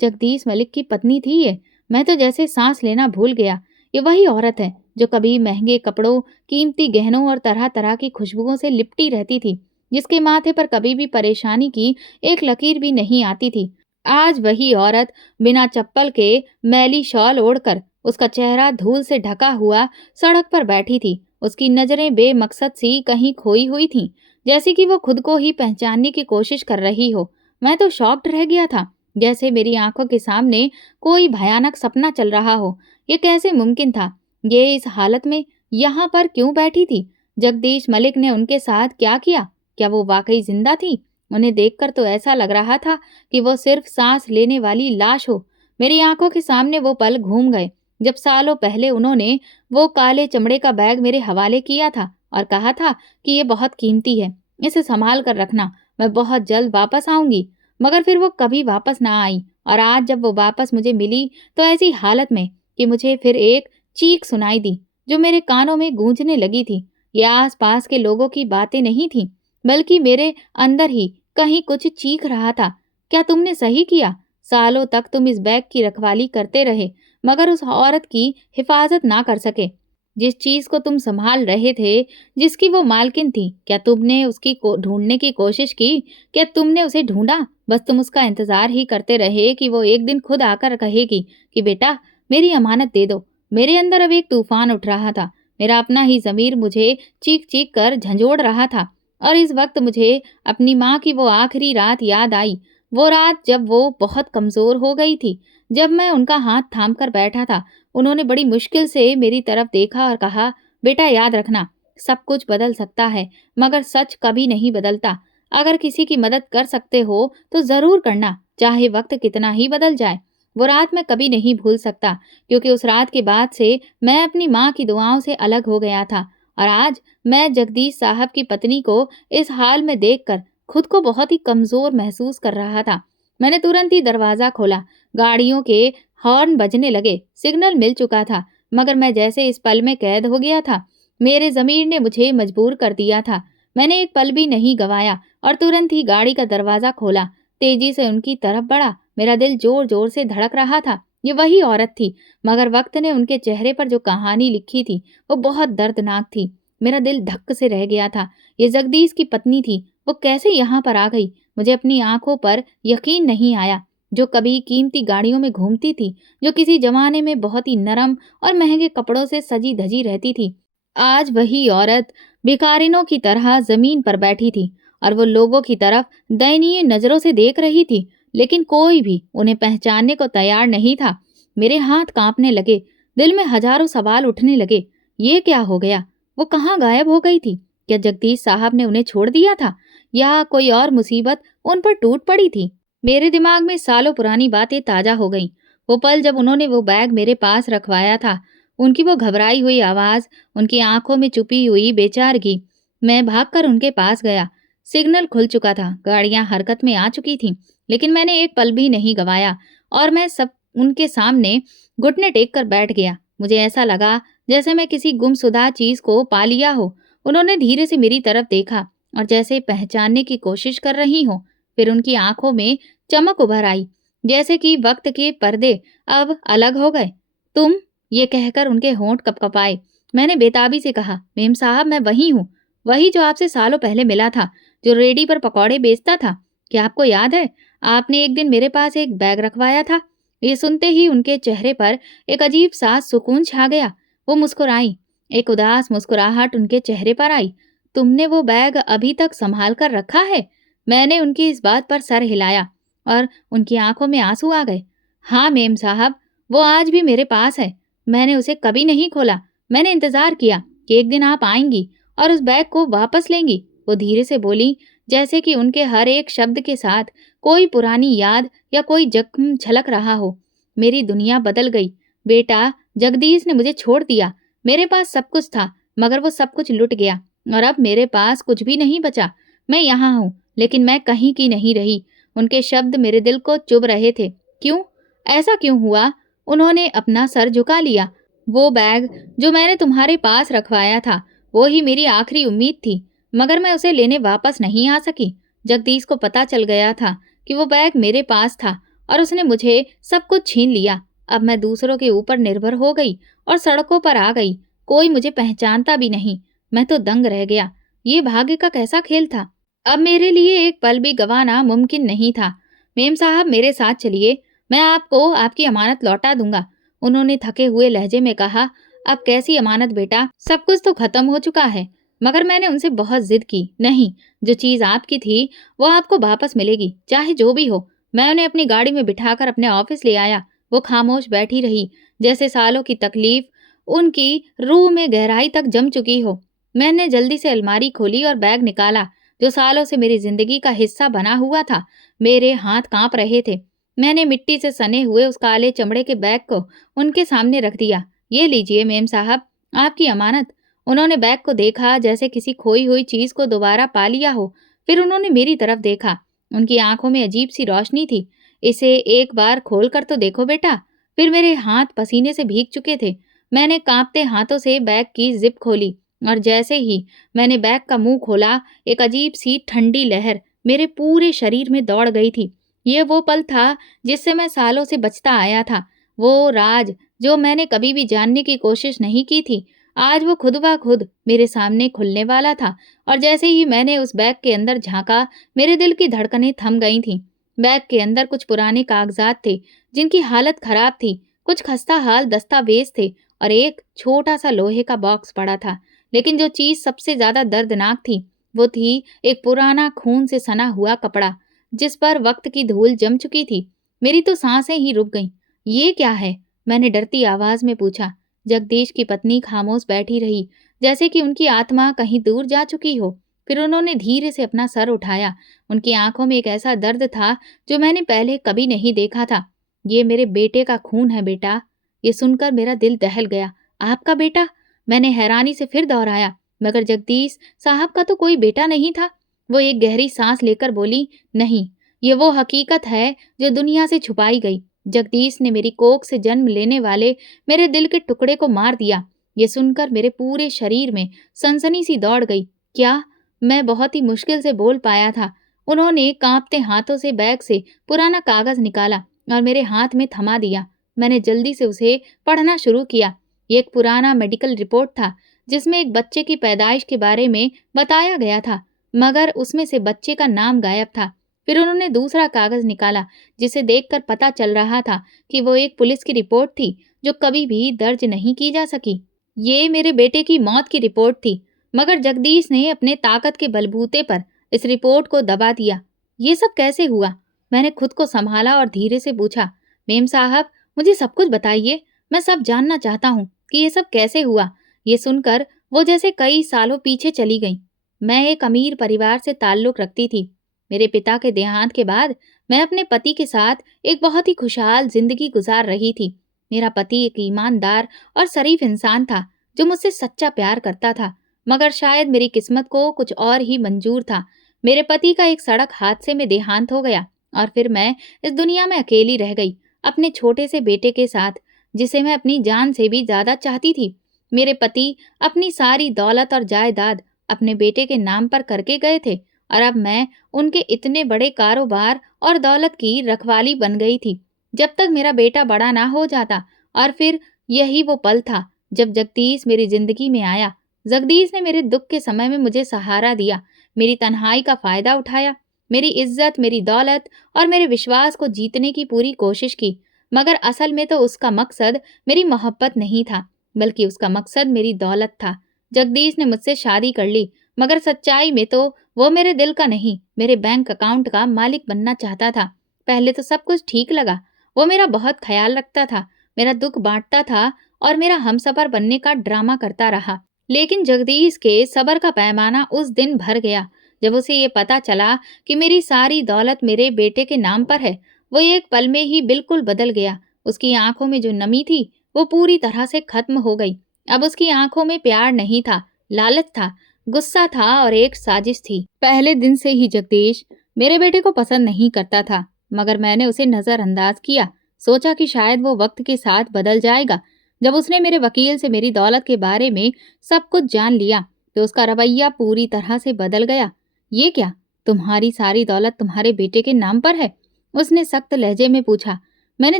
जगदीश मलिक की पत्नी थी ये। मैं तो जैसे सांस लेना भूल गया। ये वही औरत है जो कभी महंगे कपड़ों, कीमती गहनों और तरह तरह की खुशबुओं से लिपटी रहती थी, जिसके माथे पर कभी भी परेशानी की एक लकीर भी नहीं आती थी। आज वही औरत बिना चप्पल के मैली शॉल ओढ़कर, उसका चेहरा धूल से ढका हुआ, सड़क पर बैठी थी। उसकी नजरें बेमकसद सी कहीं खोई हुई थीं, जैसे कि वो खुद को ही पहचानने की कोशिश कर रही हो। मैं तो शॉक्ड रह गया था, जैसे मेरी आंखों के सामने कोई भयानक सपना चल रहा हो। ये कैसे मुमकिन था? ये इस हालत में यहाँ पर क्यों बैठी थी? जगदीश मलिक ने उनके साथ क्या किया? क्या वो वाकई जिंदा थी? उन्हें देखकर तो ऐसा लग रहा था कि वो सिर्फ सांस लेने वाली लाश हो। मेरी आंखों के सामने वो पल घूम गए जब सालों पहले उन्होंने वो काले चमड़े का बैग मेरे हवाले किया था और कहा था कि ये बहुत कीमती है, इसे संभाल कर रखना, मैं बहुत जल्द वापस आऊंगी। मगर फिर वो कभी वापस ना आई और आज जब वो वापस मुझे मिली तो ऐसी हालत में कि मुझे फिर एक चीख सुनाई दी जो मेरे कानों में गूंजने लगी थी। ये आसपास के लोगों की बातें नहीं थी, बल्कि मेरे अंदर ही कहीं कुछ चीख रहा था। क्या तुमने सही किया? सालों तक तुम इस बैग की रखवाली करते रहे, मगर उस औरत की हिफाजत ना कर सके। जिस चीज को तुम संभाल रहे थे, जिसकी वो मालकिन थी, क्या तुमने उसकी को ढूंढने की कोशिश की? क्या तुमने उसे ढूंढा? बस तुम उसका इंतजार ही करते रहे कि वो एक दिन खुद आकर कहेगी कि बेटा, मेरी अमानत दे दो। मेरे अंदर अब एक तूफान उठ रहा था। मेरा अपना ही ज़मीर मुझे चीख चीख कर झंझोड़ रहा था। और इस वक्त मुझे अपनी माँ की वो आखिरी रात याद आई। वो रात जब वो बहुत कमज़ोर हो गई थी, जब मैं उनका हाथ थाम कर बैठा था। उन्होंने बड़ी मुश्किल से मेरी तरफ देखा और कहा, बेटा याद रखना, सब कुछ बदल सकता है, मगर सच कभी नहीं बदलता। अगर किसी की मदद कर सकते हो तो ज़रूर करना, चाहे वक्त कितना ही बदल जाए। वो रात मैं कभी नहीं भूल सकता, क्योंकि उस रात के बाद से मैं अपनी माँ की दुआओं से अलग हो गया था। और आज मैं जगदीश साहब की पत्नी को इस हाल में देखकर खुद को बहुत ही कमज़ोर महसूस कर रहा था। मैंने तुरंत ही दरवाज़ा खोला। गाड़ियों के हॉर्न बजने लगे। सिग्नल मिल चुका था, मगर मैं जैसे इस पल में कैद हो गया था। मेरे ज़मीर ने मुझे मजबूर कर दिया था। मैंने एक पल भी नहीं गंवाया और तुरंत ही गाड़ी का दरवाज़ा खोला। तेजी से उनकी तरफ बढ़ा। मेरा दिल जोर-जोर से धड़क रहा था। ये वही औरत थी, मगर वक्त ने उनके चेहरे पर जो कहानी लिखी थी, वो बहुत दर्दनाक थी। मेरा दिल धक्क से रह गया था। ये जगदीश की पत्नी थी। वो कैसे यहाँ पर आ गई? मुझे अपनी आंखों पर यकीन नहीं आया। जो कभी कीमती गाड़ियों में घूमती थी, जो किसी जमाने में बहुत ही नरम और महंगे कपड़ों से सजी धजी रहती थी, आज वही औरत भिखारिनों की तरह जमीन पर बैठी थी और वो लोगों की तरफ दयनीय नजरों से देख रही थी। लेकिन कोई भी उन्हें पहचानने को तैयार नहीं था। मेरे हाथ कांपने लगे, दिल में हजारों सवाल उठने लगे। ये क्या हो गया? वो कहाँ गायब हो गई थी? क्या जगदीश साहब ने उन्हें छोड़ दिया था या कोई और मुसीबत उन पर टूट पड़ी थी? मेरे दिमाग में सालों पुरानी बातें ताजा हो गईं। वो पल जब उन्होंने वो बैग मेरे पास रखवाया था, उनकी वो घबराई हुई आवाज, उनकी आंखों में छुपी हुई बेचारगी। मैं भागकर उनके पास गया। सिग्नल खुल चुका था, गाड़ियां हरकत में आ चुकी थीं, लेकिन मैंने एक पल भी नहीं गवाया और मैं सब उनके सामने घुटने टेक कर बैठ गया। मुझे ऐसा लगा जैसे मैं किसी गुमशुदा चीज को पा लिया हो। उन्होंने धीरे से मेरी तरफ देखा और जैसे पहचानने की कोशिश कर रही हो। फिर उनकी आंखों में चमक उभर आई, जैसे कि वक्त के पर्दे अब अलग हो गए। तुम, ये कहकर उनके होंठ कपकपाए। मैंने बेताबी से कहा, मेम साहब मैं वही हूँ, वही जो आपसे सालों पहले मिला था, जो रेडी पर पकौड़े बेचता था। क्या आपको याद है, आपने एक दिन मेरे पास एक बैग रखवाया था? ये सुनते ही उनके चेहरे पर एक अजीब सा सुकून छा गया। वो मुस्कुराई। एक उदास मुस्कुराहट उनके चेहरे पर आई। तुमने वो बैग अभी तक संभाल कर रखा है? मैंने उनकी इस बात पर सर हिलाया और उनकी आंखों में आंसू आ गए। हाँ मेम साहब, वो आज भी मेरे पास है। मैंने उसे कभी नहीं खोला। मैंने इंतजार किया कि एक दिन आप आएंगी और उस बैग को वापस लेंगी। वो धीरे से बोली, जैसे कि उनके हर एक शब्द के साथ कोई पुरानी याद या कोई जख्म झलक रहा हो। मेरी दुनिया बदल गई। बेटा, जगदीश ने मुझे छोड़ दिया। मेरे पास सब कुछ था, मगर वो सब कुछ लुट गया और अब मेरे पास कुछ भी नहीं बचा। मैं यहाँ हूँ, लेकिन मैं कहीं की नहीं रही। उनके शब्द मेरे दिल को चुभ रहे थे। क्यों? ऐसा क्यों हुआ? उन्होंने अपना सर झुका लिया। वो बैग जो मैंने तुम्हारे पास रखवाया था, वो ही मेरी आखिरी उम्मीद थी, मगर मैं उसे लेने वापस नहीं आ सकी। जगदीश को पता चल गया था कि वो बैग मेरे पास था और उसने मुझे सब कुछ छीन लिया। अब मैं दूसरों के ऊपर निर्भर हो गई और सड़कों पर आ गई। कोई मुझे पहचानता भी नहीं। मैं तो दंग रह गया। ये भाग्य का कैसा खेल था। अब मेरे लिए एक पल भी गंवाना मुमकिन नहीं था। मेम साहब मेरे साथ चलिए, मैं आपको आपकी अमानत लौटा दूंगा। उन्होंने थके हुए लहजे में कहा। अब कैसी अमानत बेटा, सब कुछ तो खत्म हो चुका है। मगर मैंने उनसे बहुत जिद की। नहीं, जो चीज आपकी थी वो आपको वापस मिलेगी, चाहे जो भी हो। मैं उन्हें अपनी गाड़ी में बिठाकर अपने ऑफिस ले आया। वो खामोश बैठी रही, जैसे सालों की तकलीफ उनकी रूह में गहराई तक जम चुकी हो। मैंने जल्दी से अलमारी खोली और बैग निकाला, जो सालों से मेरी जिंदगी का हिस्सा बना हुआ था। मेरे हाथ कांप रहे थे। मैंने मिट्टी से सने हुए उस काले चमड़े के बैग को उनके सामने रख दिया। ये लीजिए मेम साहब, आपकी अमानत। उन्होंने बैग को देखा जैसे किसी खोई हुई चीज को दोबारा पा लिया हो। फिर उन्होंने मेरी तरफ देखा। उनकी आंखों में अजीब सी रोशनी थी। इसे एक बार खोल कर तो देखो बेटा। फिर मेरे हाथ पसीने से भीग चुके थे। मैंने कांपते हाथों से बैग की जिप खोली और जैसे ही मैंने बैग का मुंह खोला, एक अजीब सी ठंडी लहर मेरे पूरे शरीर में दौड़ गई थी। ये वो पल था जिससे मैं सालों से बचता आया था। वो राज जो मैंने कभी भी जानने की कोशिश नहीं की थी, आज वो खुद ब खुद मेरे सामने खुलने वाला था। और जैसे ही मैंने उस बैग के अंदर झांका, मेरे दिल की धड़कनें थम गई थीं। बैग के अंदर कुछ पुराने कागजात थे, जिनकी हालत खराब थी। कुछ खस्ता हाल दस्तावेज थे और एक छोटा सा लोहे का बॉक्स पड़ा था। लेकिन जो चीज सबसे ज्यादा दर्दनाक थी, वो थी एक पुराना खून से सना हुआ कपड़ा, जिस पर वक्त की धूल जम चुकी थी। मेरी तो सांसें ही रुक गईं। ये क्या है? मैंने डरती आवाज में पूछा। जगदीश की पत्नी खामोश बैठी रही, जैसे कि उनकी आत्मा कहीं दूर जा चुकी हो। फिर उन्होंने धीरे से अपना सर उठाया। उनकी आंखों में एक ऐसा दर्द था जो मैंने पहले कभी नहीं देखा था। ये मेरे बेटे का खून है बेटा। ये सुनकर मेरा दिल दहल गया। आपका बेटा? मैंने हैरानी से फिर दोहराया। मगर जगदीश साहब का तो कोई बेटा नहीं था। वो एक गहरी सांस लेकर बोली, नहीं, ये वो हकीकत है जो दुनिया से छुपाई गई। जगदीश ने मेरी कोख से जन्म लेने वाले मेरे दिल के टुकड़े को मार दिया। ये सुनकर मेरे पूरे शरीर में सनसनी सी दौड़ गई। क्या? मैं बहुत ही मुश्किल से बोल पाया था। उन्होंने कांपते हाथों से बैग से पुराना कागज निकाला और मेरे हाथ में थमा दिया। मैंने जल्दी से उसे पढ़ना शुरू किया। ये एक पुराना मेडिकल रिपोर्ट था, जिसमें एक बच्चे की पैदाइश के बारे में बताया गया था, मगर उसमें से बच्चे का नाम गायब था। फिर उन्होंने दूसरा कागज निकाला, जिसे देखकर पता चल रहा था कि वो एक पुलिस की रिपोर्ट थी, जो कभी भी दर्ज नहीं की जा सकी। ये मेरे बेटे की मौत की रिपोर्ट थी, मगर जगदीश ने अपने ताकत के बलबूते पर इस रिपोर्ट को दबा दिया। ये सब कैसे हुआ? मैंने खुद को संभाला और धीरे से पूछा, मेम साहब, मुझे सब कुछ बताइए। मैं सब जानना चाहता हूँ कि ये सब कैसे हुआ। ये सुनकर वो जैसे कई सालों पीछे चली गईं। मैं एक अमीर परिवार से ताल्लुक़ रखती थी। मेरे पिता के देहांत के बाद मैं अपने पति के साथ एक बहुत ही खुशहाल ज़िंदगी गुज़ार रही थी। मेरा पति एक ईमानदार और शरीफ इंसान था, जो मुझसे सच्चा प्यार करता था। मगर शायद मेरी किस्मत को कुछ और ही मंजूर था। मेरे पति का एक सड़क हादसे में देहांत हो गया और फिर मैं इस दुनिया में अकेली रह गई, अपने छोटे से बेटे के साथ, जिसे मैं अपनी जान से भी ज़्यादा चाहती थी। मेरे पति अपनी सारी दौलत और जायदाद अपने बेटे के नाम पर करके गए थे और अब मैं उनके इतने बड़े कारोबार और दौलत की रखवाली बन गई थी, जब तक मेरा बेटा बड़ा ना हो जाता। और फिर यही वो पल था जब जगदीश मेरी जिंदगी में आया। जगदीश ने मेरे दुख के समय में मुझे सहारा दिया, मेरी तन्हाई का फायदा उठाया, मेरी इज्जत, मेरी दौलत और मेरे विश्वास को जीतने की पूरी कोशिश की। मगर असल में तो उसका मकसद मेरी मोहब्बत नहीं था, बल्कि उसका मकसद मेरी दौलत था। जगदीश ने मुझसे शादी कर ली, मगर सच्चाई में तो वो मेरे दिल का नहीं, मेरे बैंक अकाउंट का मालिक बनना चाहता था। पहले तो सब कुछ ठीक लगा। वो मेरा बहुत ख्याल रखता था, मेरा दुख बांटता था और मेरा हमसफर बनने का ड्रामा करता रहा। लेकिन जगदीश के सब्र का पैमाना उस दिन भर गया जब उसे ये पता चला कि मेरी सारी दौलत मेरे बेटे के नाम पर है। वो एक पल में ही बिल्कुल बदल गया। उसकी आंखों में जो नमी थी, वो पूरी तरह से खत्म हो गई। अब उसकी आंखों में प्यार नहीं था, लालच था, गुस्सा था और एक साजिश थी। पहले दिन से ही जगदीश मेरे बेटे को पसंद नहीं करता था, मगर मैंने उसे नजरअंदाज किया। सोचा कि शायद वो वक्त के साथ बदल जाएगा। जब उसने मेरे वकील से मेरी दौलत के बारे में सब कुछ जान लिया, तो उसका रवैया पूरी तरह से बदल गया। ये क्या, तुम्हारी सारी दौलत तुम्हारे बेटे के नाम पर है? उसने सख्त लहजे में पूछा। मैंने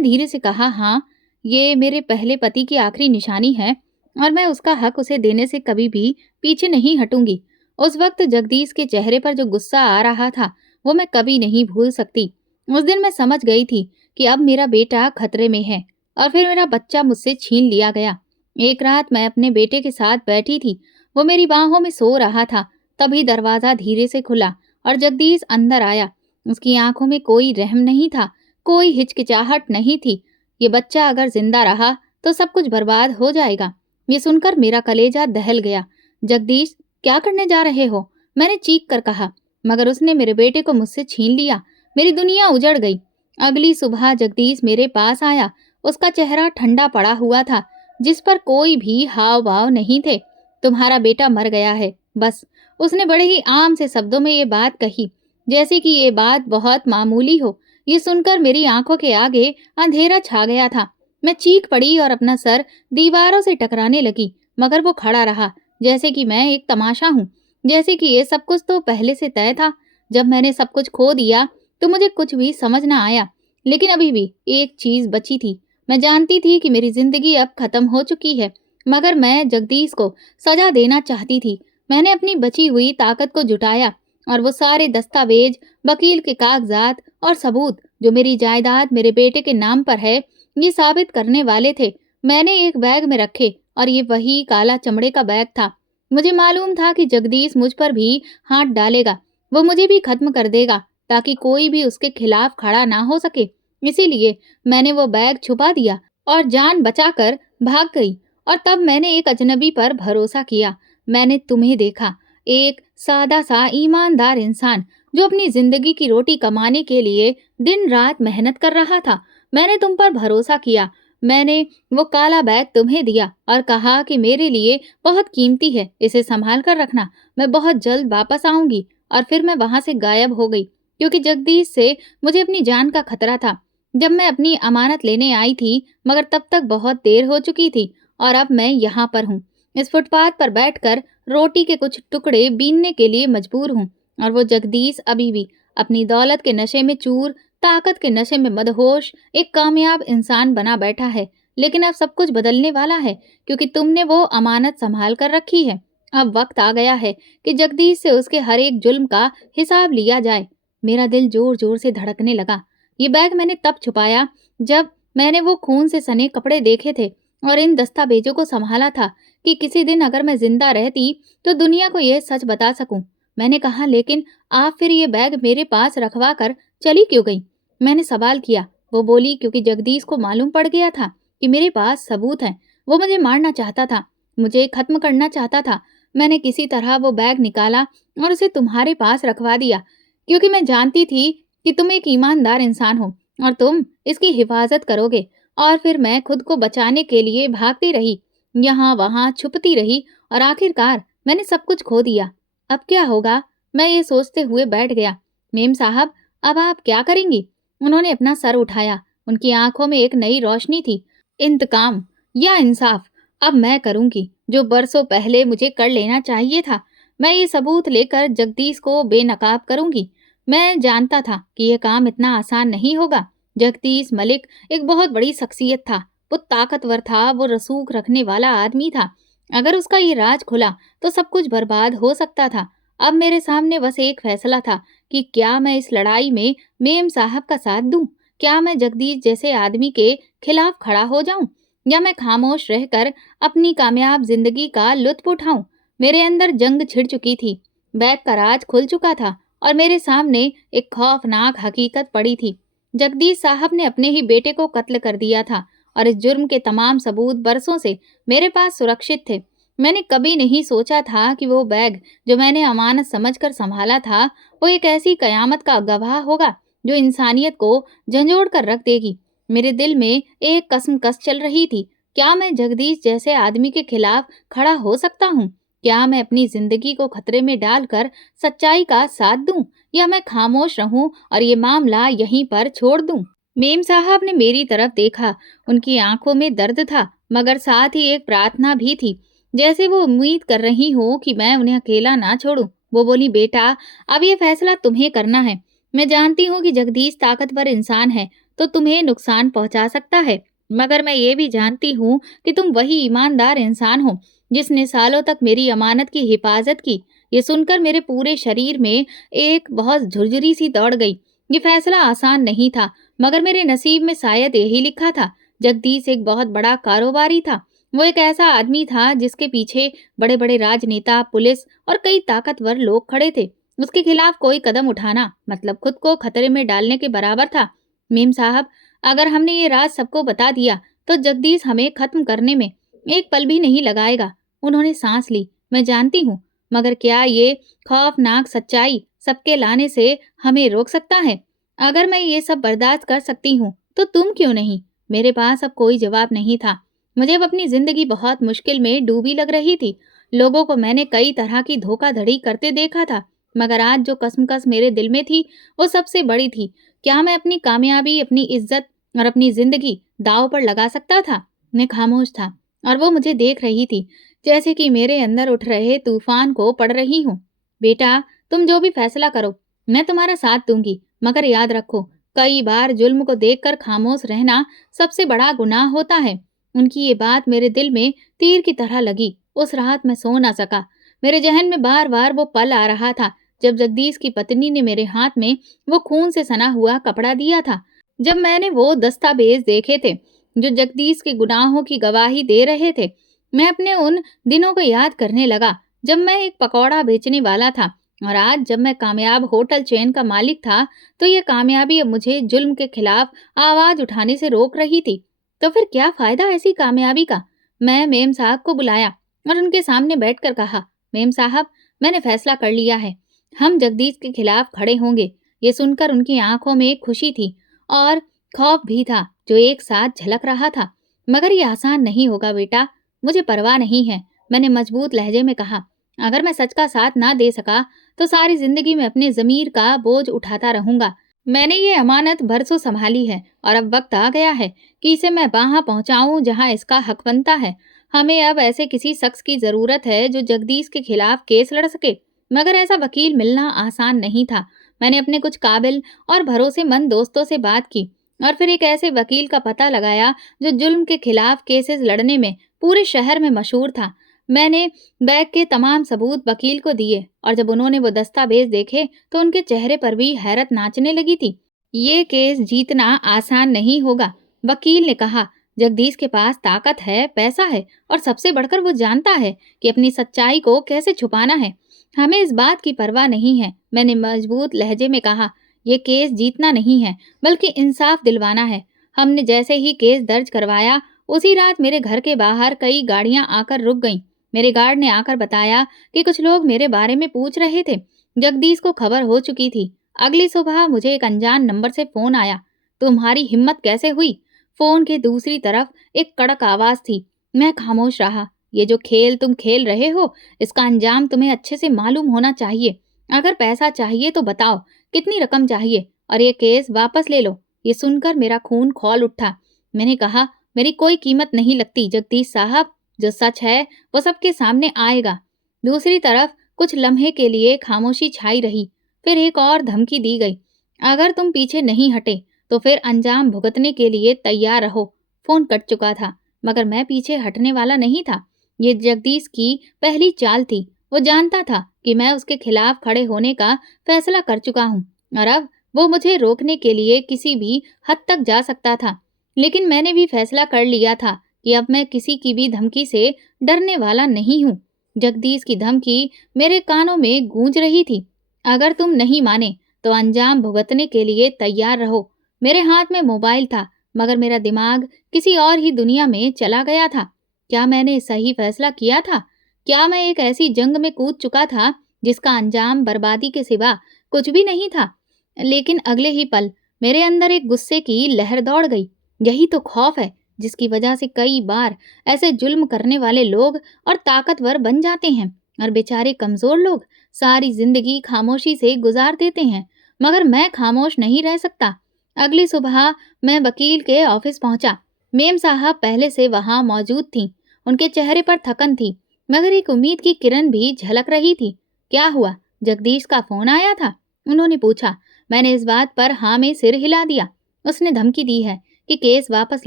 धीरे से कहा, हाँ, ये मेरे पहले पति की आखिरी निशानी है और मैं उसका हक उसे देने से कभी भी पीछे नहीं हटूंगी। उस वक्त जगदीश के चेहरे पर जो गुस्सा आ रहा था, वो मैं कभी नहीं भूल सकती। उस दिन मैं समझ गई थी कि अब मेरा बेटा खतरे में है और फिर मेरा बच्चा मुझसे छीन लिया गया। एक रात मैं अपने बेटे के साथ बैठी थी, वो मेरी बाहों में सो रहा था। तभी दरवाजा धीरे से खुला और जगदीश अंदर आया। उसकी आंखों में कोई रहम नहीं था, कोई हिचकिचाहट नहीं थी। ये बच्चा अगर जिंदा रहा तो सब कुछ बर्बाद हो जाएगा। ये सुनकर मेरा कलेजा दहल गया। जगदीश, क्या करने जा रहे हो? मैंने चीख कर कहा, मगर उसने मेरे बेटे को मुझसे छीन लिया। मेरी दुनिया उजड़ गई। अगली सुबह जगदीश मेरे पास आया। उसका चेहरा ठंडा पड़ा हुआ था, जिस पर कोई भी हाव भाव नहीं थे। तुम्हारा बेटा मर गया है, बस। उसने बड़े ही आम से शब्दों में ये बात कही, जैसे कि ये बात बहुत मामूली हो। ये सुनकर मेरी आंखों के आगे अंधेरा छा गया था। मैं चीख पड़ी और अपना सर दीवारों से टकराने लगी, मगर वो खड़ा रहा, जैसे कि मैं एक तमाशा हूँ, जैसे कि ये सब कुछ तो पहले से तय था। जब मैंने सब कुछ खो दिया तो मुझे कुछ भी समझ ना आया, लेकिन अभी भी एक चीज बची थी। मैं जानती थी कि मेरी जिंदगी अब खत्म हो चुकी है, मगर मैं जगदीश को सजा देना चाहती थी। मैंने अपनी बची हुई ताकत को जुटाया और वो सारे दस्तावेज, वकील के कागजात और सबूत जो मेरी जायदाद मेरे बेटे के नाम पर है, ये साबित करने वाले थे, मैंने एक बैग में रखे। और ये वही काला चमड़े का बैग था। मुझे मालूम था कि जगदीश मुझ पर भी हाथ डालेगा, वो मुझे भी खत्म कर देगा, ताकि कोई भी उसके खिलाफ खड़ा ना हो सके। इसीलिए मैंने वो बैग छुपा दिया और जान बचाकर भाग गई। और तब मैंने एक अजनबी पर भरोसा किया। मैंने तुम्हें देखा, एक सादा सा ईमानदार इंसान जो अपनी जिंदगी की रोटी कमाने के लिए दिन रात मेहनत कर रहा था। मैंने तुम पर भरोसा किया। मैंने वो काला बैग तुम्हें दिया और कहा कि मेरे लिए बहुत कीमती है, इसे संभाल कर रखना, मैं बहुत जल्द वापस आऊंगी। और फिर मैं वहां से गायब हो गई, क्योंकि जगदीश से मुझे अपनी जान का खतरा था। जब मैं अपनी अमानत लेने आई थी, मगर तब तक बहुत देर हो चुकी थी और अब मैं यहाँ पर हूँ, इस फुटपाथ पर बैठकर रोटी के कुछ टुकड़े बीनने के लिए मजबूर हूँ। और वो जगदीश अभी भी अपनी दौलत के नशे में चूर, ताकत के नशे में मदहोश एक कामयाब इंसान बना बैठा है। लेकिन अब सब कुछ बदलने वाला है, क्योंकि तुमने वो अमानत संभाल कर रखी है। अब वक्त आ गया है कि जगदीश से उसके हर एक जुल्म का हिसाब लिया जाए। मेरा दिल जोर जोर से धड़कने लगा। ये बैग मैंने तब छुपाया जब मैंने वो खून से सने कपड़े देखे थे और इन दस्तावेजों को संभाला था कि किसी दिन अगर मैं जिंदा रहती तो दुनिया को यह सच बता सकूं। मैंने कहा, लेकिन आप फिर ये बैग मेरे पास रखवा कर चली क्यों गई? मैंने सवाल किया। वो बोली, क्योंकि जगदीश को मालूम पड़ गया था कि मेरे पास सबूत हैं। वो मुझे मारना चाहता था। मुझे खत्म करना चाहता था। मैंने किसी तरह वो बैग निकाला और उसे तुम्हारे पास रखवा दिया, क्योंकि मैं जानती थी कि तुम एक ईमानदार इंसान हो और तुम इसकी हिफाजत करोगे। और फिर मैं खुद को बचाने के लिए भागती रही, यहाँ वहाँ छुपती रही, और आखिरकार मैंने सब कुछ खो दिया। अब क्या होगा? मैं ये सोचते हुए बैठ गया। मेम साहब, अब आप क्या करेंगी? उन्होंने अपना सर उठाया। उनकी आंखों में एक नई रोशनी थी। इंतकाम या इंसाफ? अब मैं करूंगी जो बरसों पहले मुझे कर लेना चाहिए था। मैं ये सबूत लेकर जगदीश को बेनकाब करूंगी। मैं जानता था कि यह काम इतना आसान नहीं होगा। जगदीश मलिक एक बहुत बड़ी शख्सियत था। वो ताकतवर था, वो रसूख रखने वाला आदमी था। अगर उसका ये राज खुला तो सब कुछ बर्बाद हो सकता था। अब मेरे सामने बस एक फैसला था कि क्या मैं इस लड़ाई में मेम साहब का साथ दूं? क्या मैं जगदीश जैसे आदमी के खिलाफ खड़ा हो जाऊं, या मैं खामोश रहकर अपनी कामयाब जिंदगी का लुत्फ उठाऊं? मेरे अंदर जंग छिड़ चुकी थी। बैग का राज खुल चुका था और मेरे सामने एक खौफनाक हकीकत पड़ी थी। जगदीश साहब ने अपने ही बेटे को कत्ल कर दिया था और इस जुर्म के तमाम सबूत बरसों से मेरे पास सुरक्षित थे। मैंने कभी नहीं सोचा था कि वो बैग जो मैंने अमानत समझकर संभाला था, वो एक ऐसी कयामत का गवाह होगा जो इंसानियत को झंझोड़ कर रख देगी। मेरे दिल में एक कसमकस चल रही थी। क्या मैं जगदीश जैसे आदमी के खिलाफ खड़ा हो सकता हूँ? क्या मैं अपनी जिंदगी को खतरे में डालकर सच्चाई का साथ दूं, या मैं खामोश रहूं और ये मामला यहीं पर छोड़ दूं? मेम साहब ने मेरी तरफ देखा। उनकी आंखों में दर्द था, मगर साथ ही एक प्रार्थना भी थी, जैसे वो उम्मीद कर रही हो कि मैं उन्हें अकेला ना छोड़ूं। वो बोली, बेटा, अब ये फैसला तुम्हें करना है। मैं जानती हूँ कि जगदीश ताकतवर इंसान है तो तुम्हें नुकसान पहुंचा सकता है, मगर मैं ये भी जानती हूँ कि तुम वही ईमानदार इंसान हो जिसने सालों तक मेरी अमानत की हिफाजत की। ये सुनकर मेरे पूरे शरीर में एक बहुत झुरझुरी सी दौड़ गई। ये फैसला आसान नहीं था, मगर मेरे नसीब में शायद यही लिखा था। जगदीश एक बहुत बड़ा कारोबारी था। वो एक ऐसा आदमी था जिसके पीछे बड़े बड़े राजनेता, पुलिस और कई ताकतवर लोग खड़े थे। उसके खिलाफ कोई कदम उठाना मतलब खुद को खतरे में डालने के बराबर था। मेम साहब, अगर हमने ये राज सबको बता दिया तो जगदीश हमें खत्म करने में एक पल भी नहीं लगाएगा। उन्होंने सांस ली। मैं जानती हूँ, मगर क्या ये खौफनाक सच्चाई सबके लाने से हमें रोक सकता है? अगर मैं ये सब बर्दाश्त कर सकती हूँ तो तुम क्यों नहीं? मेरे पास अब कोई जवाब नहीं था। मुझे अब अपनी जिंदगी बहुत मुश्किल में डूबी लग रही थी। लोगों को मैंने कई तरह की धोखाधड़ी करते देखा था, मगर आज जो कसमकस मेरे दिल में थी वो सबसे बड़ी थी। क्या मैं अपनी कामयाबी, अपनी इज्जत और अपनी जिंदगी दांव पर लगा सकता था? मैं खामोश था और वो मुझे देख रही थी, जैसे कि मेरे अंदर उठ रहे तूफान को पढ़ रही हूँ। बेटा, तुम जो भी फैसला करो, मैं तुम्हारा साथ दूंगी, मगर याद रखो, कई बार जुल्म को देखकर खामोश रहना सबसे बड़ा गुनाह होता है। उनकी ये बात मेरे दिल में तीर की तरह लगी। उस रात मैं सो ना सका। मेरे जहन में बार बार वो पल आ रहा था जब जगदीश की पत्नी ने मेरे हाथ में वो खून से सना हुआ कपड़ा दिया था, जब मैंने वो दस्तावेज देखे थे जो जगदीश के गुनाहों की गवाही दे रहे थे। मैं अपने उन दिनों को याद करने लगा जब मैं एक पकौड़ा बेचने वाला था, और आज जब मैं कामयाब होटल चेन का मालिक था, तो ये कामयाबी अब मुझे जुल्म के खिलाफ आवाज उठाने से रोक रही थी। तो फिर क्या फायदा ऐसी कामयाबी का? मैं मेम साहब को बुलाया और उनके सामने बैठकर कहा, मेम साहब, मैंने फैसला कर लिया है। हम जगदीश के खिलाफ खड़े होंगे। ये सुनकर उनकी आंखों में खुशी थी और खौफ भी था जो एक साथ झलक रहा था। मगर ये आसान नहीं होगा बेटा, मुझे परवाह नहीं है, मैंने मजबूत लहजे में कहा। अगर मैं सच का साथ ना दे सका तो सारी जिंदगी में अपने जमीर का बोझ उठाता रहूंगा। मैंने ये अमानत बरसों संभाली है और अब वक्त आ गया है कि इसे मैं वहां पहुंचाऊं जहां इसका हक बनता है। हमें अब ऐसे किसी शख्स की जरूरत है जो जगदीश के खिलाफ केस लड़ सके, मगर ऐसा वकील मिलना आसान नहीं था। मैंने अपने कुछ काबिल और भरोसेमंद दोस्तों से बात की और फिर एक ऐसे वकील का पता लगाया जो जुल्म के खिलाफ केसेस लड़ने में पूरे शहर में मशहूर था। मैंने बैग के तमाम सबूत वकील को दिए और जब उन्होंने वो दस्तावेज देखे तो उनके चेहरे पर भी हैरत नाचने लगी थी। ये केस जीतना आसान नहीं होगा, वकील ने कहा। जगदीश के पास ताकत है, पैसा है, और सबसे बढ़कर वो जानता है कि अपनी सच्चाई को कैसे छुपाना है। हमें इस बात की परवाह नहीं है, मैंने मजबूत लहजे में कहा। ये केस जीतना नहीं है, बल्कि इंसाफ दिलवाना है। हमने जैसे ही केस दर्ज करवाया उसी रात मेरे घर के बाहर कई गाड़ियां आकर रुक गईं। मेरे गार्ड ने आकर बताया कि कुछ लोग मेरे बारे में पूछ रहे थे। जगदीश को खबर हो चुकी थी। अगली सुबह मुझे एक अनजान नंबर से फोन आया। तुम्हारी हिम्मत कैसे हुई? फोन के दूसरी तरफ एक कड़क आवाज थी। मैं खामोश रहा। ये जो खेल तुम खेल रहे हो, इसका अंजाम तुम्हें अच्छे से मालूम होना चाहिए। अगर पैसा चाहिए तो बताओ, कितनी रकम चाहिए, और ये केस वापस ले लो। ये सुनकर मेरा खून खौल उठा। मैंने कहा, मेरी कोई कीमत नहीं लगती जगदीश साहब। जो सच है वो सबके सामने आएगा। दूसरी तरफ कुछ लम्हे के लिए खामोशी छाई रही। फिर एक और धमकी दी गई। अगर तुम पीछे नहीं हटे तो फिर अंजाम भुगतने के लिए तैयार रहो। फोन कट चुका था, मगर मैं पीछे हटने वाला नहीं था। ये जगदीश की पहली चाल थी। वो जानता था कि मैं उसके खिलाफ खड़े होने का फैसला कर चुका हूँ, और अब वो मुझे रोकने के लिए किसी भी हद तक जा सकता था। लेकिन मैंने भी फैसला कर लिया था कि अब मैं किसी की भी धमकी से डरने वाला नहीं हूँ। जगदीश की धमकी मेरे कानों में गूंज रही थी। अगर तुम नहीं माने तो अंजाम भुगतने के लिए तैयार रहो। मेरे हाथ में मोबाइल था, मगर मेरा दिमाग किसी और ही दुनिया में चला गया था। क्या मैंने सही फैसला किया था? क्या मैं एक ऐसी जंग में कूद चुका था जिसका अंजाम बर्बादी के सिवा कुछ भी नहीं था? लेकिन अगले ही पल मेरे अंदर एक गुस्से की लहर दौड़ गई। यही तो खौफ है जिसकी वजह से कई बार ऐसे जुल्म करने वाले लोग और ताकतवर बन जाते हैं, और बेचारे कमजोर लोग सारी जिंदगी खामोशी से गुजार देते हैं। मगर मैं खामोश नहीं रह सकता। अगली सुबह मैं वकील के ऑफिस पहुंचा। मेम साहब पहले से वहां मौजूद थीं। उनके चेहरे पर थकन थी, मगर एक उम्मीद की किरण भी झलक रही थी। क्या हुआ? जगदीश का फोन आया था? उन्होंने पूछा। मैंने इस बात पर हाँ में सिर हिला दिया। उसने धमकी दी है कि केस वापस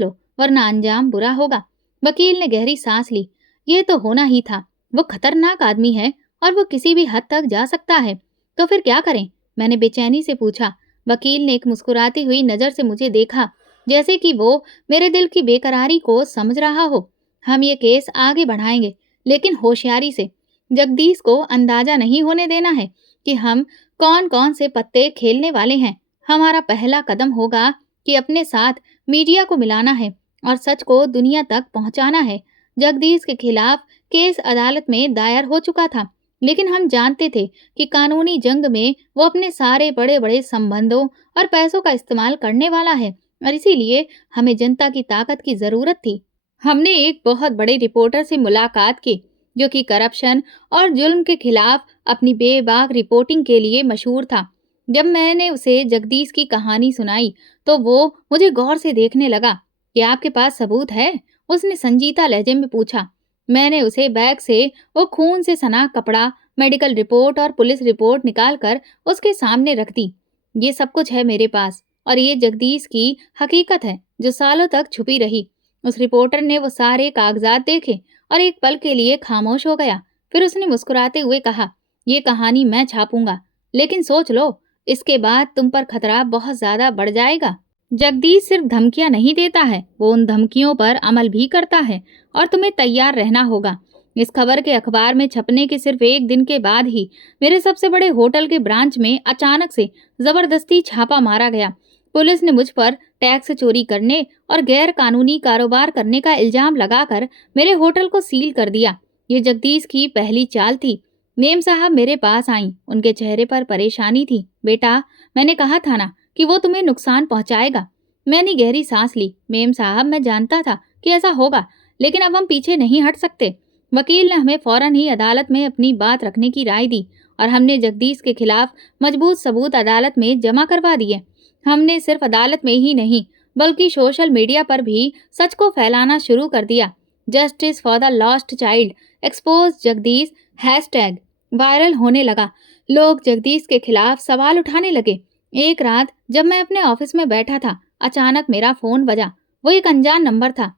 लो, वरना अंजाम बुरा होगा। वकील ने गहरी सांस ली। ये तो होना ही था। वो खतरनाक आदमी है और वो किसी भी हद तक जा सकता है। तो फिर क्या करें? मैंने बेचैनी से पूछा। वकील ने एक मुस्कुराती हुई नजर से मुझे देखा, जैसे कि वो मेरे दिल की बेकरारी को समझ रहा हो। हम ये केस आगे बढ़ाएंगे, लेकिन होशियारी से। जगदीश को अंदाजा नहीं होने देना है कि हम कौन कौन से पत्ते खेलने वाले हैं। हमारा पहला कदम होगा कि अपने साथ मीडिया को मिलाना है और सच को दुनिया तक पहुंचाना है। जगदीश के खिलाफ केस अदालत में दायर हो चुका था, लेकिन हम जानते थे कि कानूनी जंग में वो अपने सारे बड़े बड़े संबंधों और पैसों का इस्तेमाल करने वाला है, और इसीलिए हमें जनता की ताकत की जरूरत थी। हमने एक बहुत बड़े रिपोर्टर से मुलाकात की, जो कि करप्शन और जुल्म के खिलाफ अपनी बेबाक रिपोर्टिंग के लिए मशहूर था। जब मैंने उसे जगदीश की कहानी सुनाई तो वो मुझे गौर से देखने लगा। क्या आपके पास सबूत है? उसने संजीता लहजे में पूछा। मैंने उसे बैग से वो खून से सना कपड़ा, मेडिकल रिपोर्ट और पुलिस रिपोर्ट निकालकर उसके सामने रख दी। ये सब कुछ है मेरे पास, और ये जगदीश की हकीकत है जो सालों तक छुपी रही। उस रिपोर्टर ने वो सारे कागजात देखे और एक पल के लिए खामोश हो गया। फिर उसने मुस्कुराते हुए कहा, ये कहानी मैं छापूंगा, लेकिन सोच लो, इसके बाद तुम पर खतरा बहुत ज्यादा बढ़ जाएगा। जगदीश सिर्फ धमकियां नहीं देता है, वो उन धमकियों पर अमल भी करता है, और तुम्हें तैयार रहना होगा। इस खबर के अखबार में छपने के सिर्फ एक दिन के बाद ही मेरे सबसे बड़े होटल के ब्रांच में अचानक से जबरदस्ती छापा मारा गया। पुलिस ने मुझ पर टैक्स चोरी करने और गैर कानूनी कारोबार करने का इल्जाम लगाकर मेरे होटल को सील कर दिया। ये जगदीश की पहली चाल थी। मेम साहब मेरे पास आईं। उनके चेहरे पर परेशानी थी। बेटा, मैंने कहा था ना कि वो तुम्हें नुकसान पहुंचाएगा। मैंने गहरी सांस ली। मेम साहब, मैं जानता था कि ऐसा होगा, लेकिन अब हम पीछे नहीं हट सकते। वकील ने हमें फौरन ही अदालत में अपनी बात रखने की राय दी, और हमने जगदीश के खिलाफ मजबूत सबूत अदालत में जमा करवा दिए। हमने सिर्फ अदालत में ही नहीं, बल्कि सोशल मीडिया पर भी सच को फैलाना शुरू कर दिया। Justice for the lost child, expose Jagdish hashtag viral होने लगा। लोग जगदीश के खिलाफ सवाल उठाने लगे। एक रात जब मैं अपने ऑफिस में बैठा था, अचानक मेरा फोन बजा। वो एक अनजान नंबर था।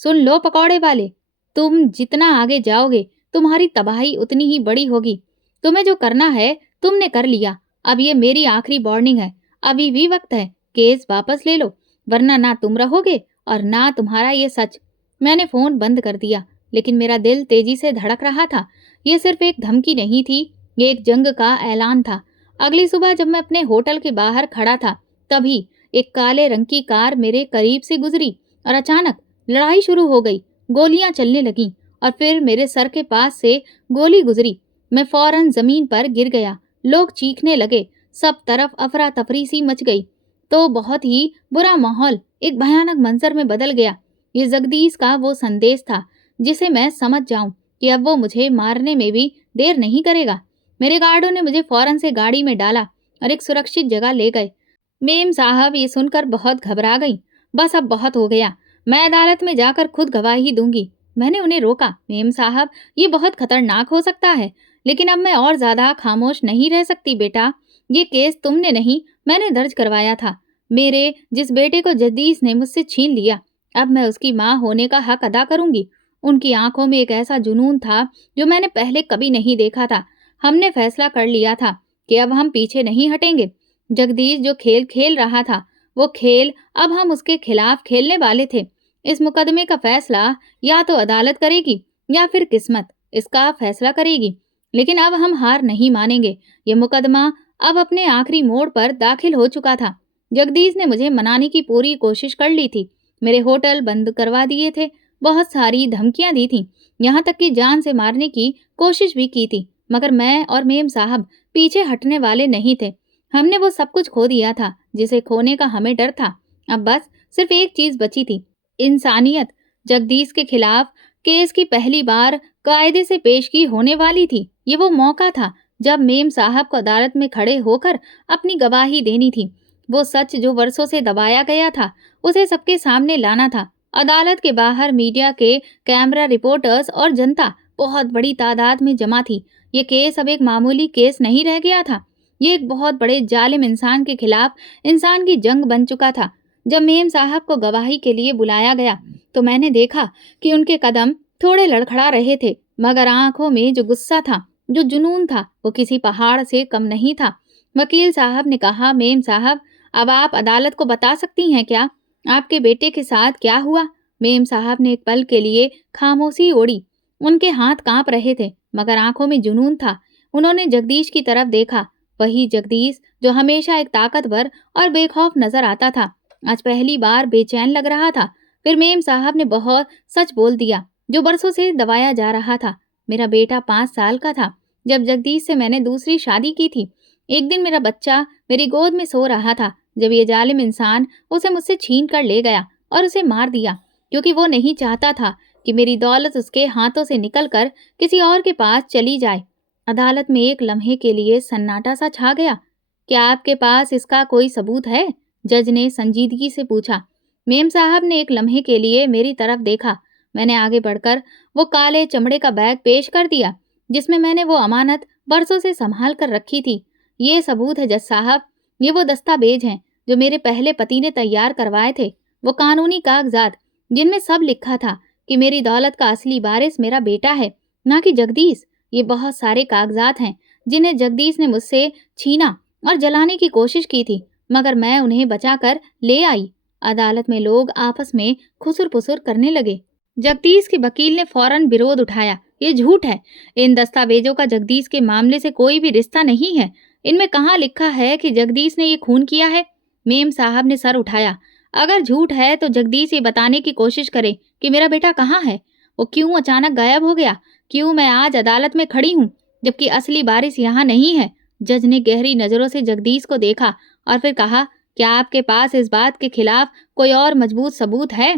सुन लो पकौड़े वाले, तुम जितना आगे जाओगे तुम्हारी तबाही उतनी ही बड़ी होगी। तुम्हें जो करना है तुमने कर लिया। अब ये मेरी आखिरी वार्निंग है। अभी भी वक्त है। केस वापस ले लो, वरना ना तुम रहोगे और ना तुम्हारा ये सच। मैंने फोन बंद कर दिया, लेकिन मेरा दिल तेजी से धड़क रहा था। ये सिर्फ एक धमकी नहीं थी, ये एक जंग का ऐलान था। अगली सुबह जब मैं अपने होटल के बाहर खड़ा था, तभी एक काले रंग की कार मेरे करीब से गुजरी और अचानक लड़ाई शुरू हो गई, गोलियां चलने लगीं और फिर मेरे सर के पास से गोली गुजरी। मैं फौरन जमीन पर गिर गया। लोग चीखने लगे, सब तरफ अफरा तफरी सी मच गई। तो बहुत ही बुरा माहौल एक भयानक मंजर में बदल गया। ये जगदीश का वो संदेश था जिसे मैं समझ जाऊं कि अब वो मुझे मारने में भी देर नहीं करेगा। मेरे गार्डों ने मुझे फौरन से गाड़ी में डाला और एक सुरक्षित जगह ले गए। मेम साहब ये सुनकर बहुत घबरा गई। बस अब बहुत हो गया, मैं अदालत में जाकर खुद गवाही दूंगी। मैंने उन्हें रोका, मेम साहब ये बहुत खतरनाक हो सकता है, लेकिन अब मैं और ज्यादा खामोश नहीं रह सकती बेटा। ये केस तुमने नहीं, मैंने दर्ज करवाया था। मेरे जिस बेटे को जगदीश ने मुझसे छीन लिया, अब मैं उसकी माँ होने का हक अदा करूंगी। उनकी आंखों में एक ऐसा जुनून था जो मैंने पहले कभी नहीं देखा था। हमने फैसला कर लिया था कि अब हम पीछे नहीं हटेंगे। जगदीश जो खेल खेल रहा था, वो खेल अब हम उसके खिलाफ खेलने वाले थे। इस मुकदमे का फैसला या तो अदालत करेगी या फिर किस्मत इसका फैसला करेगी, लेकिन अब हम हार नहीं मानेंगे। ये मुकदमा अब अपने आखिरी मोड़ पर दाखिल हो चुका था। जगदीश ने मुझे मनाने की पूरी कोशिश कर ली थी, मेरे होटल बंद करवा दिए थे, बहुत सारी धमकियां दी थी, यहाँ तक कि जान से मारने की कोशिश भी की थी, मगर मैं और मेम साहब पीछे हटने वाले नहीं थे। हमने वो सब कुछ खो दिया था जिसे खोने का हमें डर था। अब बस सिर्फ एक चीज बची थी, इंसानियत। जगदीश के खिलाफ केस की पहली बार कायदे से पेशगी होने वाली थी। ये वो मौका था जब मेम साहब को अदालत में खड़े होकर अपनी गवाही देनी थी। वो सच जो वर्षों से दबाया गया था, उसे सबके सामने लाना था। अदालत के बाहर मीडिया के कैमरा रिपोर्टर्स और जनता बहुत बड़ी तादाद में जमा थी। ये केस अब एक मामूली केस नहीं रह गया था, ये एक बहुत बड़े जालिम इंसान के खिलाफ इंसान की जंग बन चुका था। जब मेम साहब को गवाही के लिए बुलाया गया तो मैंने देखा कि उनके कदम थोड़े लड़खड़ा रहे थे, मगर आंखों में जो गुस्सा था, जो जुनून था, वो किसी पहाड़ से कम नहीं था। वकील साहब ने कहा, मेम साहब अब आप अदालत को बता सकती हैं क्या आपके बेटे के साथ क्या हुआ? मेम साहब ने एक पल के लिए खामोशी ओढ़ी। उनके हाथ कांप रहे थे, मगर आंखों में जुनून था। उन्होंने जगदीश की तरफ देखा, वही जगदीश जो हमेशा एक ताकतवर और बेखौफ नजर आता था, आज पहली बार बेचैन लग रहा था। फिर मेम साहब ने बहुत सच बोल दिया जो बरसों से दबाया जा रहा था। मेरा बेटा 5 साल का था जब जगदीश से मैंने दूसरी शादी की थी। एक दिन मेरा बच्चा मेरी गोद में सो रहा था जब ये जालिम इंसान उसे मुझसे छीन कर ले गया और उसे मार दिया, क्योंकि वो नहीं चाहता था कि मेरी दौलत उसके हाथों से निकलकर किसी और के पास चली जाए। अदालत में एक लम्हे के लिए सन्नाटा सा छा गया। क्या आपके पास इसका कोई सबूत है? जज ने संजीदगी से पूछा। मेम साहब ने एक लम्हे के लिए मेरी तरफ देखा। मैंने आगे बढ़कर वो काले चमड़े का बैग पेश कर दिया जिसमें मैंने वो अमानत बरसों से संभाल कर रखी थी। ये सबूत है जज साहब, ये वो दस्तावेज हैं जो मेरे पहले पति ने तैयार करवाए थे, वो कानूनी कागजात जिनमें सब लिखा था कि मेरी दौलत का असली वारिस मेरा बेटा है, ना कि जगदीश। ये बहुत सारे कागजात हैं जिन्हें जगदीश ने मुझसे छीना और जलाने की कोशिश की थी, मगर मैं उन्हें बचाकर ले आई। अदालत में लोग आपस में खुसुर पुसुर करने लगे। जगदीश के वकील ने फौरन विरोध उठाया, ये झूठ है, इन दस्तावेजों का जगदीश के मामले से कोई भी रिश्ता नहीं है। इनमें कहाँ लिखा है कि जगदीश ने ये खून किया है? मेम साहब ने सर उठाया। अगर झूठ है तो जगदीश ये बताने की कोशिश करे कि मेरा बेटा कहाँ है, वो क्यों अचानक गायब हो गया, क्यों मैं आज अदालत में खड़ी हूँ जबकि असली वारिस यहाँ नहीं है। जज ने गहरी नजरों से जगदीश को देखा और फिर कहा, क्या आपके पास इस बात के खिलाफ कोई और मजबूत सबूत है?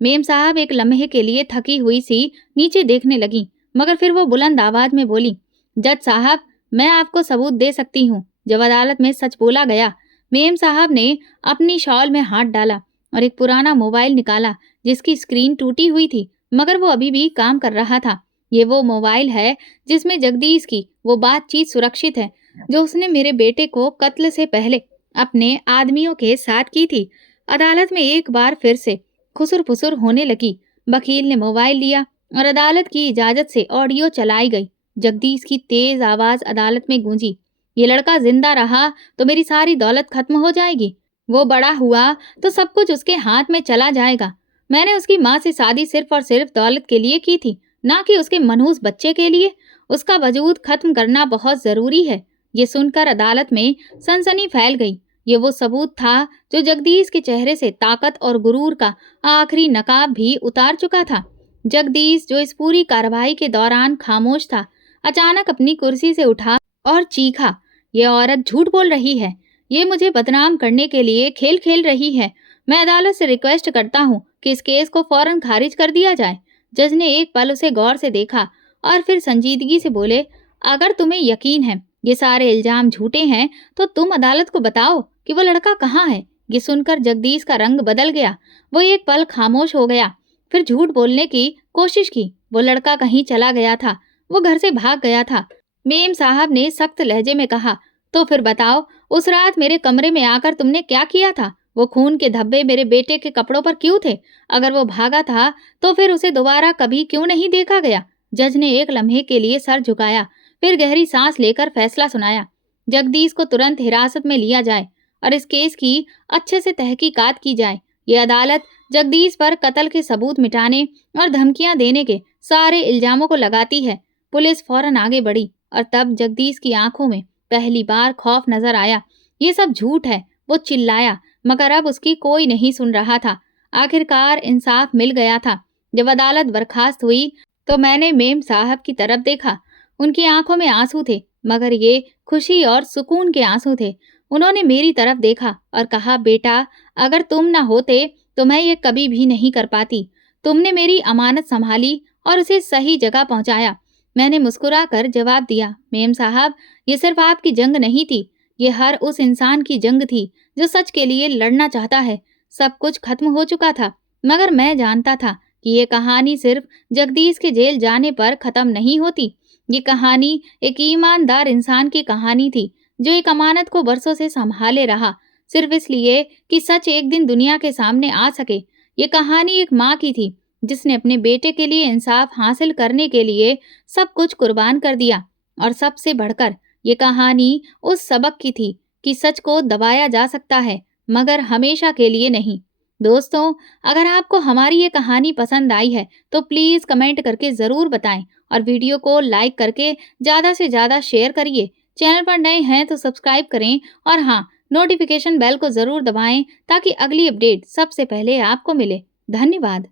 मेम साहब एक लम्हे के लिए थकी हुई सी नीचे देखने लगी, मगर फिर वो बुलंद आवाज में बोली, जज साहब मैं आपको सबूत दे सकती हूँ। जब अदालत में सच बोला गया, मेम साहब ने अपनी शॉल में हाथ डाला और एक पुराना मोबाइल निकाला जिसकी स्क्रीन टूटी हुई थी, मगर वो अभी भी काम कर रहा था। ये वो मोबाइल है जिसमें जगदीश की वो बातचीत सुरक्षित है जो उसने मेरे बेटे को कत्ल से पहले अपने आदमियों के साथ की थी। अदालत में एक बार फिर से खुसुर फुसुर होने लगी। वकील ने मोबाइल लिया और अदालत की इजाजत से ऑडियो चलाई गई। जगदीश की तेज आवाज अदालत में गूंजी, ये लड़का जिंदा रहा तो मेरी सारी दौलत खत्म हो जाएगी, वो बड़ा हुआ तो सब कुछ उसके हाथ में चला जाएगा। मैंने उसकी माँ से शादी सिर्फ और सिर्फ दौलत के लिए की थी, ना कि उसके मनहूस बच्चे के लिए। उसका वजूद खत्म करना बहुत जरूरी है। ये सुनकर अदालत में सनसनी फैल गई। ये वो सबूत था जो जगदीश के चेहरे से ताकत और गुरूर का आखिरी नकाब भी उतार चुका था। जगदीश, जो इस पूरी कार्रवाई के दौरान खामोश था, अचानक अपनी कुर्सी से उठा और चीखा, ये औरत झूठ बोल रही है। ये मुझे बदनाम करने के लिए खेल खेल रही है। मैं अदालत से रिक्वेस्ट करता हूँ कि इस केस को फौरन खारिज कर दिया जाए। जज ने एक पल उसे गौर से देखा और फिर संजीदगी से बोले, अगर तुम्हें यकीन है ये सारे इल्जाम झूठे हैं तो तुम अदालत को बताओ कि वो लड़का कहाँ है। ये सुनकर जगदीश का रंग बदल गया। वो एक पल खामोश हो गया, फिर झूठ बोलने की कोशिश की। वो लड़का कहीं चला गया था, वो घर से भाग गया था। मेम साहब ने सख्त लहजे में कहा, तो फिर बताओ, उस रात मेरे कमरे में आकर तुमने क्या किया था? वो खून के धब्बे मेरे बेटे के कपड़ों पर क्यों थे? अगर वो भागा था तो फिर उसे दोबारा कभी क्यों नहीं देखा गया? जज ने एक लम्हे के लिए सर झुकाया, फिर गहरी सांस लेकर फैसला सुनाया। जगदीश को तुरंत हिरासत में लिया जाए और इस केस की अच्छे से तहकीकात की जाए। ये अदालत जगदीश पर कत्ल के सबूत मिटाने और धमकियां देने के सारे इल्जामों को लगाती है। पुलिस फौरन आगे बढ़ी और तब जगदीश की आंखों में पहली बार खौफ नजर आया। ये सब झूठ है, वो चिल्लाया, मगर अब उसकी कोई नहीं सुन रहा था। आखिरकार इंसाफ मिल गया था। जब अदालत बर्खास्त हुई तो मैंने मेम साहब की तरफ देखा। उनकी आंखों में आंसू थे, मगर ये खुशी और सुकून के आंसू थे। उन्होंने मेरी तरफ देखा और कहा, बेटा, अगर तुम ना होते तो मैं ये कभी भी नहीं कर पाती। तुमने मेरी अमानत संभाली और उसे सही जगह पहुंचाया। मैंने मुस्कुराकर जवाब दिया, मेम साहब, ये सिर्फ आपकी जंग नहीं थी, ये हर उस इंसान की जंग थी जो सच के लिए लड़ना चाहता है। सब कुछ खत्म हो चुका था, मगर मैं जानता था कि ये कहानी सिर्फ जगदीश के जेल जाने पर खत्म नहीं होती। ये कहानी एक ईमानदार इंसान की कहानी थी जो एक अमानत को बरसों से संभाले रहा, सिर्फ इसलिए कि सच एक दिन दुनिया के सामने आ सके। ये कहानी एक माँ की थी जिसने अपने बेटे के लिए इंसाफ हासिल करने के लिए सब कुछ कुर्बान कर दिया। और सबसे बढ़कर ये कहानी उस सबक की थी कि सच को दबाया जा सकता है, मगर हमेशा के लिए नहीं। दोस्तों, अगर आपको हमारी ये कहानी पसंद आई है तो प्लीज़ कमेंट करके ज़रूर बताएं और वीडियो को लाइक करके ज़्यादा से ज़्यादा शेयर करिए। चैनल पर नए हैं तो सब्सक्राइब करें और हाँ, नोटिफिकेशन बेल को ज़रूर दबाएं ताकि अगली अपडेट सबसे पहले आपको मिले। धन्यवाद।